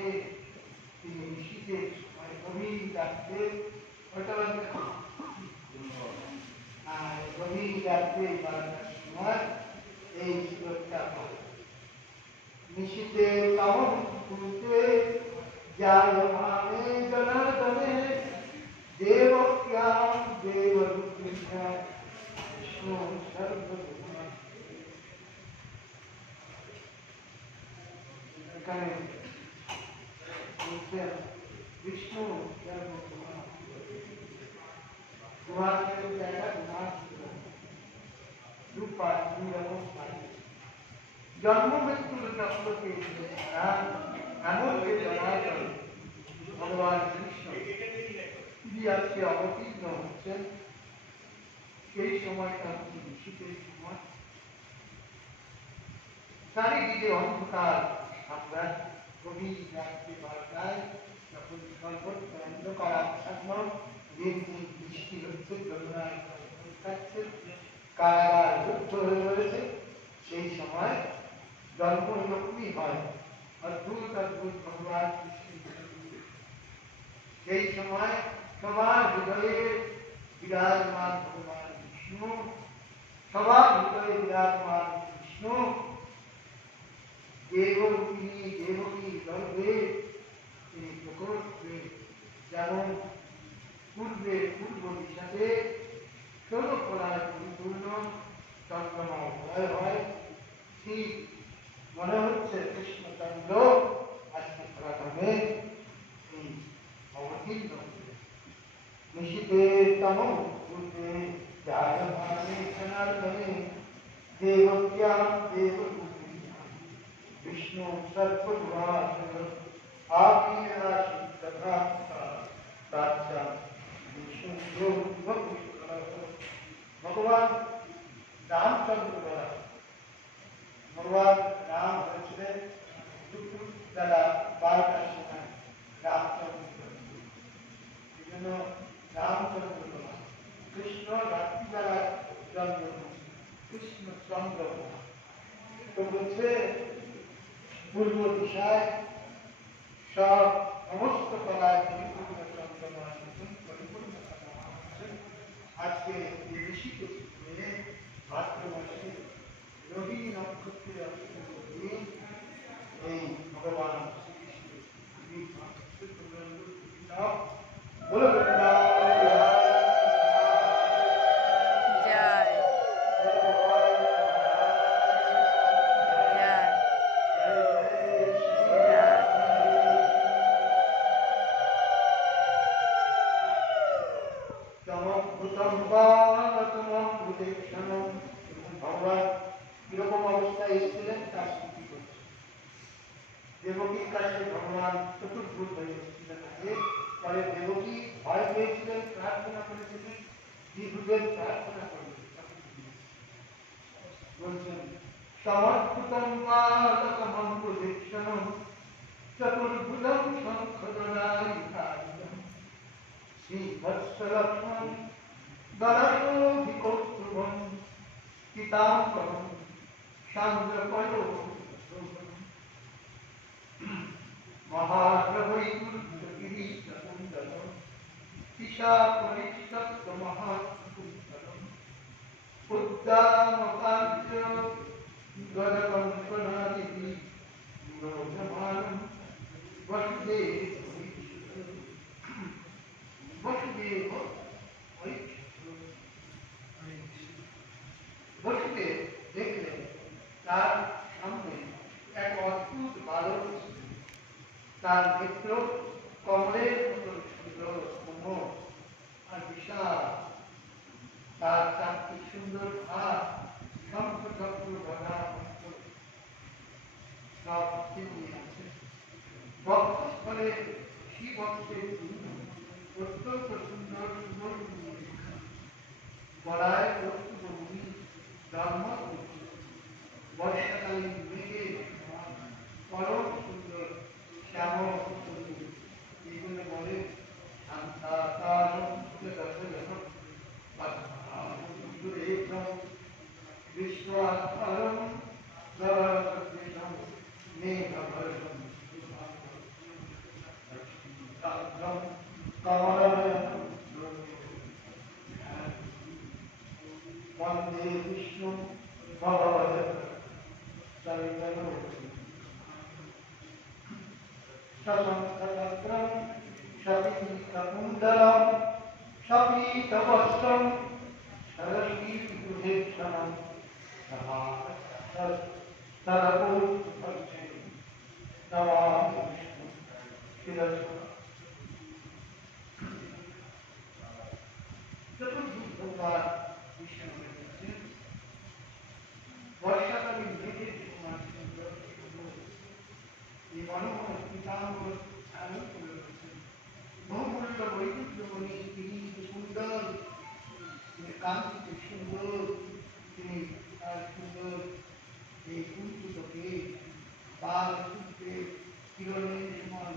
তিনি ঋষিতে গভীর রাত্রে গভীর রাত্রে 12টার সময় এই শ্লোকটা পড়ে। নিশীতে তমস্তুতে জায়মানে জনার্দনে দেবক্যাম দেবরূপিণা বিষ্ণু সর্বভূমা। এখানে বিষ্ণু সর্বভূমা গুহার জায়গা গুহা রূপায় দুই রকম পাই। জন্ম মৃত্যুর চক্রকে এমন যে জনার্দন ভগবান কৃষ্ণ তিনি আজকে অবতীর্ণ হচ্ছেন, সেই সময়টা হচ্ছে ঋষিকের সময়। চারিদিকে অন্ধকার, আমরা গভীর রাত্রে 12টায় যখন সর্বত্র অন্ধকার আচ্ছন্ন, বৃষ্টি হচ্ছে, যমুনায় খাচ্ছে, কারাগার রুদ্ধ হয়ে রয়েছে, সেই সময় জন্ম এরকমই হয়। অদ্ভুত অদ্ভুত ভগবান কৃষ্ণ সেই সময় সবার হৃদয়ে বিরাজমান ভগবান বিষ্ণু, সবার হৃদয়ে বিরাজমান কৃষ্ণ দেবরূপিণী দেবকীর গর্ভে তিনি প্রকট হয়ে যেমন পূর্বে পূর্ব দিশাতে 16 কলায় পরিপূর্ণ চন্দ্রমা উদয় হয়, ঠিক মনে হচ্ছে কৃষ্ণচন্দ্র আজকে প্রাথমে এই অবতীর্ণ নিশীতে তমস্তুতে জায়মানে জনার্দনে দেবক্যাম দেবরূপিণা বিষ্ণু সর্বভূমা আপনি আশীর্বাদ প্রাচ্যা বিষ্ণু ভগবান রামচন্দ্র বলা। ভগবান রাম হয়েছিলেন দুপুর বেলা 12টার সময় রামচন্দ্র, এই জন্য রামচন্দ্র বলা। কৃষ্ণ রাত্রিবেলায় জন্ম, কৃষ্ণচন্দ্র বলা। তো বলছে পূর্ব দিশায় সব সমস্ত কলায় পরিপূর্ণ চন্দ্রমা পরিপূর্ণ আজকে এই ঋষিকে ভাদ্র মাসে রোহিণী নক্ষত্রের এই ভগবান শ্রীকৃষ্ণ বলে ভগবান কিরকম অবস্থায় এসেছিলেন তার স্মৃতি করছে। দেবকীর কাছে ভগবান চতুর্ভুজ হয়ে এসেছিলেন আগে, পরে দেবকী ভয় পেয়েছিলেন, প্রার্থনা করেছিলেন, দ্বিভুজের প্রার্থনা করলেন। বলছেন সমর্পিতম বালকমং প্রদীক্ষণম চতুর্ভুজম শঙ্খদলায়িকায়িতম श्रीवत्सलक्ष्मण गणशोभिकौस्तुभं पीताम्बरं शान्द्रपयोधरम् महाग्रवैकुण्ठगिरीशकुण्डलं दिशापरिक्षप्तमहाकुण्डलम् उद्दामकाञ्च गदकङ्कणादिति विरोधमानं वसुदेव বসুদেব দেখলেন তার সামনে এক অদ্ভুত বালক, তার নেত্র কমলের মতন সুন্দর কোমল আর বিশাল, তার চারটি সুন্দর হাত শঙ্খ চক্র গদা সব তিনি আছে। বক্ষস্থলে শিবক্ষের অত্যন্ত সুন্দর সুবর্ণ গলায় কৌতুকমণি ব্রাহ্ম বর্ষাকালীন মেঘে পরম সুন্দর শ্যামল সুন্দর, এইগুলো বলে বিশ্বাত্মরম মেঘভর্ষম কমলনয়নম वंदे विष्णु भगवत सशंखचक्रं शपीतकुण्डलं शपीतवस्त्रं शरशीभूषणं नमामि विष्णु शिरसा। चतुर्भुज भगवान विष्णु বর্ষাকালীন মেঘের সমান সুন্দর এই মনোহর পীতাম্বর ধারণ করে রয়েছেন। বহুমূল্য বৈকুণ্ঠমণি, তিনি সুন্দর, তিনি কান্তিতে সুন্দর, তিনি তার সুন্দর এই কুঞ্চিতকে পাল সূত্রে কিরণের সমান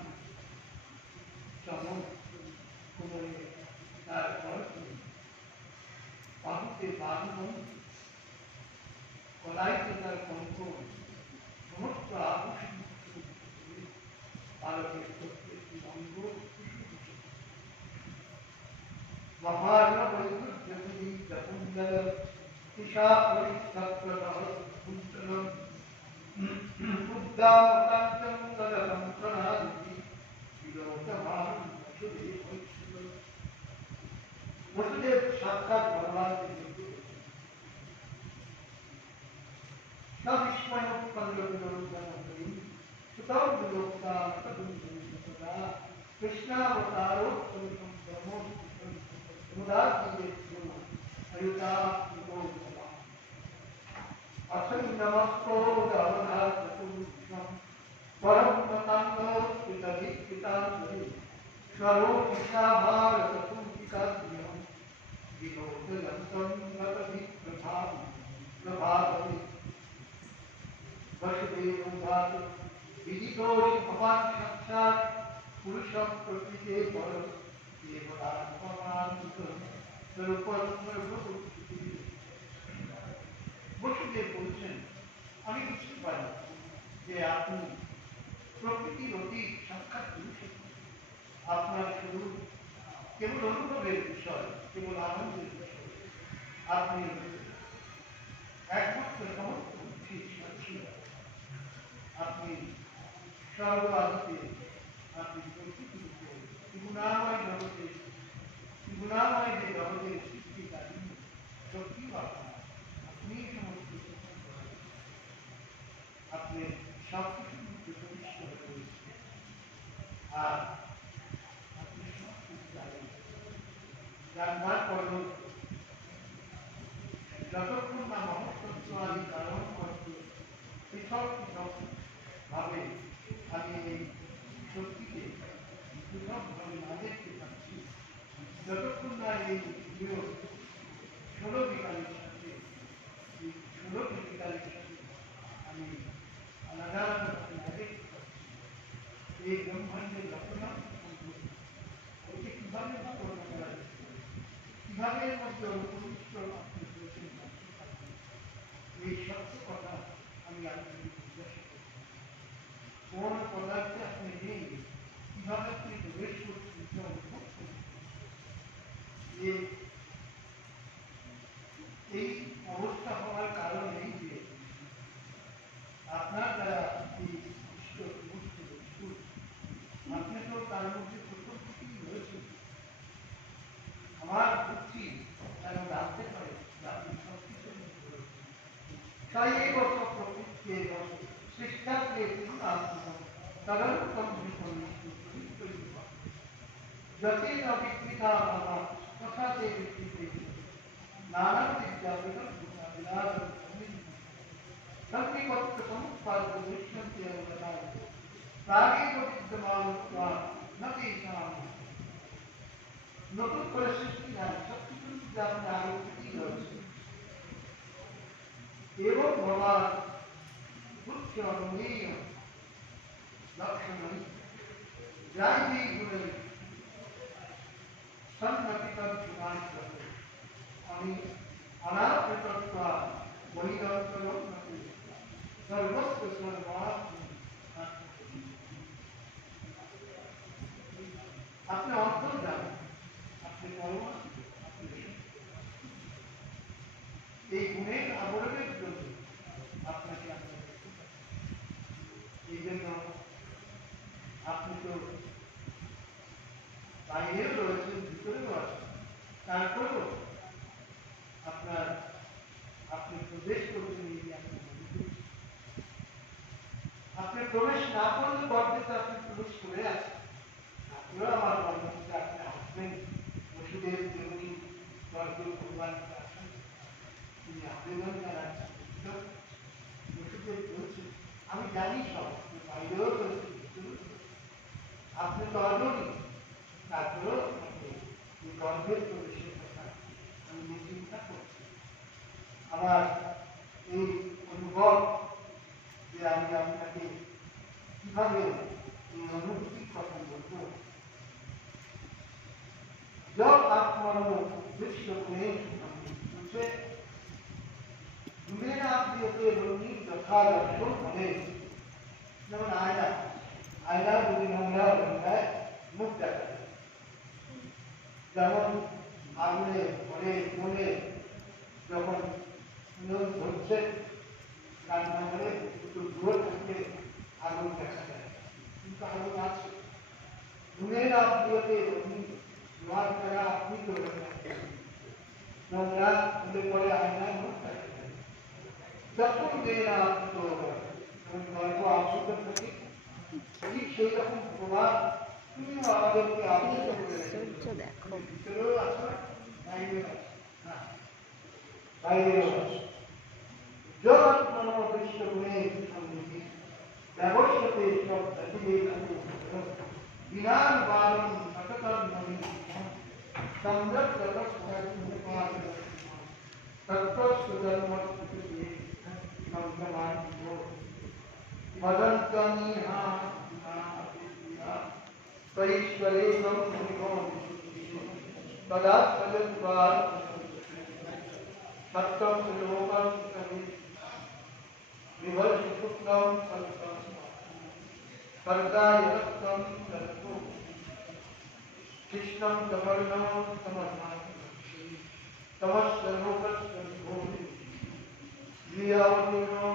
চমক করে তারপর বাহুতে বাঁধন, কলাইতে তার কঙ্ক, সমস্ত আভূষণ পালকের প্রত্যেকটি অঙ্গ মহার্ণ বৈকুণ্ঠকুণ্ডল দিশা পরিষ্কার কুণ্ডলম উদ্দামকাঞ্চন গদকং প্রণাদি বিলোচমান বসুদেব। বসুদেব সাক্ষাৎ ভগবান कृष्णावतारो असंगमस्तो परम पतांगो पितांजलि स्वरो भारतुंकिकाद्यं विनोदयन्तं नतभि प्रभावति वसुदेवं विदितोषि भवान् साक्षात् पुरुषं प्रकृते परं देवतात्मनान्वितं स्वरूपं বসুদেব বলছেন, আমি বুঝতে পারি যে আপনি প্রকৃতির অতীত সাক্ষাৎ পুরুষ। আপনার স্বরূপ কেবল অনুভবের বিষয়, কেবল আনন্দের বিষয়। আপনি একমাত্র সমস্ত বুদ্ধির সাক্ষী। আপনি সর্বাদিতে, আপনি প্রকৃতির উপর ত্রিগুণাময় যে জগতের সৃষ্টিকারী শক্তি আপনার, আপনি সমস্ত আপনি সব কিছু প্রতিষ্ঠিত হয়েছে। আর আপনি সব কিছু জানেন, জানবার পরেও যতক্ষণ না মহত্তত্ব আদি কারণ করতে পৃথক পৃথক ভাবে আমি এই শক্তিকে পৃথকভাবে না দেখতে পাচ্ছি, যতক্ষণ না এই ষোলো বিকালের সাথে এই 16টি বিকালের সাথে আমি আলাদা আলাদাভাবে না দেখতে পাচ্ছি, এই ব্রহ্মাণ্ডের রচনা এটি কীভাবে বর্ণনা এই সত্য কথা আমি আপনাকে জিজ্ঞাসা করি, কোন পদার্থে আপনি নেই, কিভাবে আপনি প্রবেশ করছেন, কি অনুভব করছেন? এই অবস্থা হওয়ার কারণ এই যে আপনার দ্বারা এই ঈশ্বর আপনি তো তার মধ্যে প্রথম থেকেই রয়েছে। আমার বুদ্ধি যেন জানতে পারে যে আপনি সব কিছু তাই এই বছর প্রকৃতিকে শিক্ষাকে তদন্তম যতই না বিকৃতা ভাবা তথা সেই ব্যক্তিতে নানা বিদ্যা বিলাস संधिपत्र समुत्पाद दृश्यन्ते अवगताः प्रागेव विद्यमानत्वा न तेषां नतुन করে সৃষ্টি হয় সবকিছু যা আপনি আগে থেকেই রয়েছে এবং ভগবান বুদ্ধ অনুমেয় লক্ষণ যাই যেই গুণে সন্নতিকর প্রমাণ করে আমি অনাত্মতত্ত্বা বহিরন্তরম सर्वस्व सर्वात्म अपने अंतर जाने अपने परमात्मा এই গুণের আবরণের জন্য আপনাকে এই জন্য আপনি তো বাইরেও রয়েছেন ভিতরেও আছেন তারপরেও আপনার আপনি প্রবেশ করছেন এই যে আপনি প্রবেশ না করলে গর্ভেতে আপনি প্রবেশ করে আছেন আপনারা আমার গর্ভে আপনি আসবেন ওষুধের জমি গর্ভে ভগবানকে আসেন তিনি আবেদন জানাচ্ছেন ওষুধের চলছে আমি জানি সব বাইরেও চলছে আপনি তো অজনী তারপরেও এই গর্ভের প্রবেশের কথা আমি চিন্তা করছি আমার এই অনুভব যে আমি আপনাকে কিভাবে এই অনুভূতির কথা বলবো जब आप मनो विश्व में उसे मेरा आपके रोगी तथा दर्शन बने जब आयना आयना बुद्धि नंगा बनता है मुक्त है যেমন আগুনে ঘরে কোণে যখন ধরছে রান্না করে একটু দূরে থাকলে আগুন দেখা যায় কিন্তু আগুন আছে ঘুমের আত্মীয়তে জোয়ার করা আপনি করে নোংরা হলে পরে আয়নায় মুখ থাকে যখন মেয়েরা আত্মীয় গল্প আশ্রিত থাকে ঠিক সেই রকম প্রভাব তুমিও আমাদেরকে আশ্রিত করে ভিতরেও আছো বাইরেও আছো না বাইরেও আছো जब मनोदृष्ट हुए व्यवस्थित सब विनान बालम सततम नवी संरत जगत तत्वस्वजन्मस्ते संगमान हो मदंतनी हाँ परीश्वरे सम तदा सजन बाल सत्यम लोकम विवर्ष शुक्लम सत्सम स्वर्गायत्तम दत्तो कृष्णम कमलम समर्पण तमस्य लोकस्य भूमि जियावतीनो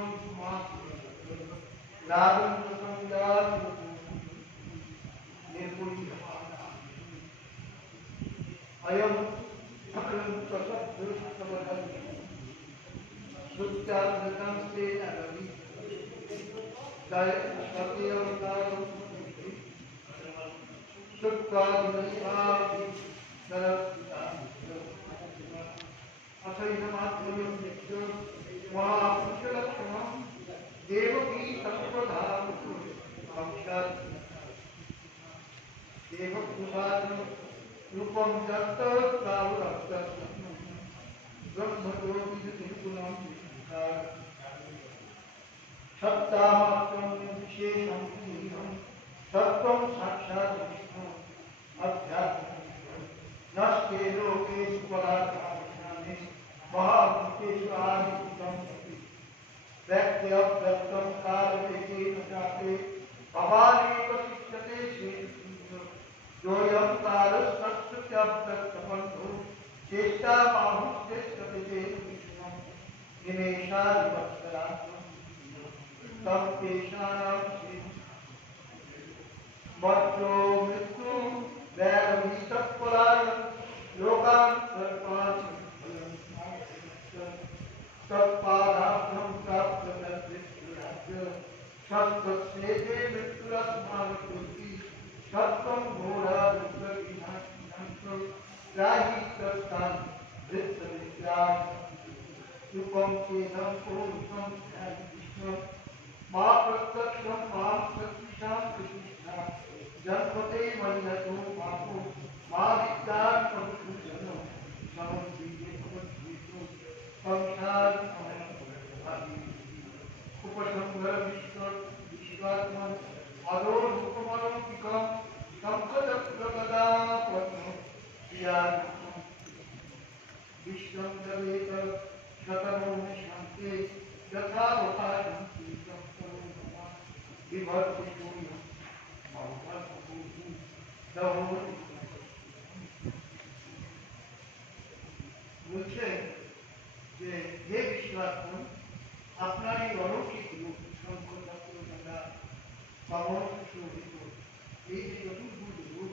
नागं संजात निर्पुण्य अयम सकलं तसद्दुष्टमदं सुत्यागतं तेन रवि जय सत्यवतारं सुत्वादिनसादि अथैनमात्मयं नित्यं महापुरुषलक्षणं देवकी संप्रधानं साक्षात् देवपुराणं रूपं दत्तस्तावरक्तस्य ब्रह्मज्योतिर्निपुणं सत्तामात्रं विशेषं हीनं सत्त्वं साक्षात् विष्णु अध्यात्मं नस्ते लोके पदार्थाः महाभूतेश्वरादिभूतं सति व्यक्त्यव्यक्तं कालदेशेन चापि भवानेव शिष्यते श्रीकृष्ण योऽयं कालस्तत्सत्यव्यक्तबन्धो चेष्टा बाहुश्चेष्टते चेत् निमेषादिवत्सरान्तं तं तेषां मर्त्यो मृत्यु वैरवीतत्पराय लोकान् सर्पान् तत्पादाभ्यं प्राप्य तद्विष्णुराज्य शस्त्रस्येते मृत्युरस्माकं सत्त्वं घोरा विश्वविनाशनं त्राहि तत्तान् वृत्तविद्यात् युगं चेदं पुरुषं ध्यायिष्ण मा प्रत्यक्षं मां सत्विषां कृष्णा जन्मते मन्यतो पापो मा विद्यात् पवित्रजनं समद्विजेतो संसार उपसंहार विश्वात्मन अदो रूपमलंकिकं संकटप्रगदा पद्म प्रियान् विश्वं जगेत शतनो शान्ते यथा वथा शान्ति संकरो विभर्ति शून्यं बहुभर्ति दहोति বলছে যে হে বিশ্বাত্মন আপনার এই অলৌকিক রূপ শঙ্করচক্র গদা কমল শোভিত এই যে চতুর্ভুজ রূপ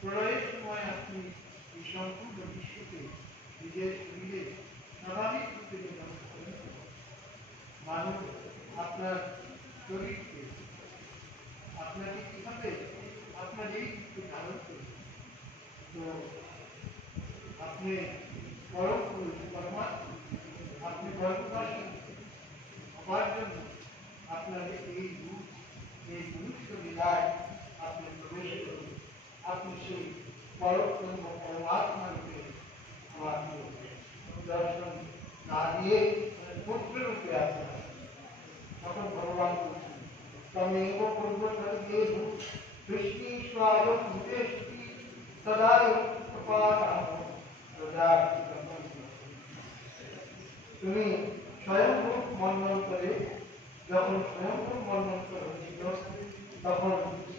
প্রলয়ের সময় আপনি এই সম্পূর্ণ বিশ্বকে নিজের শরীরে স্বাভাবিক রূপে যে ধারণ করেন মানুষ আপনার শরীরকে আপনাকে কিভাবে আপনার এই রূপকে ধারণ করে তো আপনি পরম পুরুষ পরমাত্মা আপনি পরমবাসী হবার জন্য আপনার এই রূপ এই মনুষ্য লীলায় আপনি প্রবেশ করুন আপনি সেই পরম পরমাত্মা রূপে আমার দর্শন না দিয়ে পুত্র রূপে আসেন তখন ভগবান বলছেন তমেব পূর্বসর্গে কৃষ্ণীশ্বায় ভূতেষ্টি সদায় কৃপারাম তুমি স্বয়ংভূত মন্বন্তরে যখন স্বয়ংভূত মন্বন্তর হয়েছিল তখন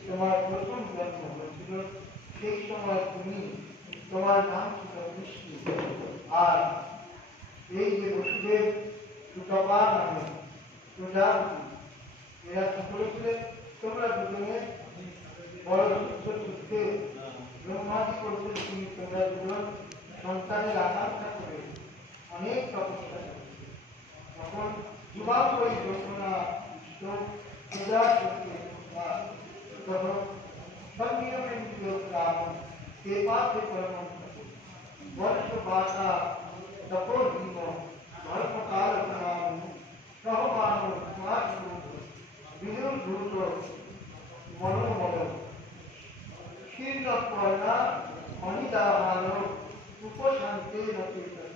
তোমার প্রথম জন্ম হয়েছিল সেই সময় তুমি তোমার নাম ছিল কৃষ্ণ আর এই যে বসুদেব সুতপা নামে প্রজাপতি এরা সকলে ছিলেন তোমরা দুজনে বড় যুদ্ধে ব্রহ্মাদি করতে তুমি তোমরা দুজন সন্তানের আকাঙ্ক্ষা করে অনেক তপস্যা করে তখন যুবক ওই ঘটনা পূজা করতে তখন সংযমেন্দ্রিয় রাবণ সেবাতে পরম वर्ष बाता तपो भीम धर्मकाल नाम सहमानो समाजो विदुर धूत मनोमल शीर्णपर्णा मणिदाहानो उपशान्ते नचेत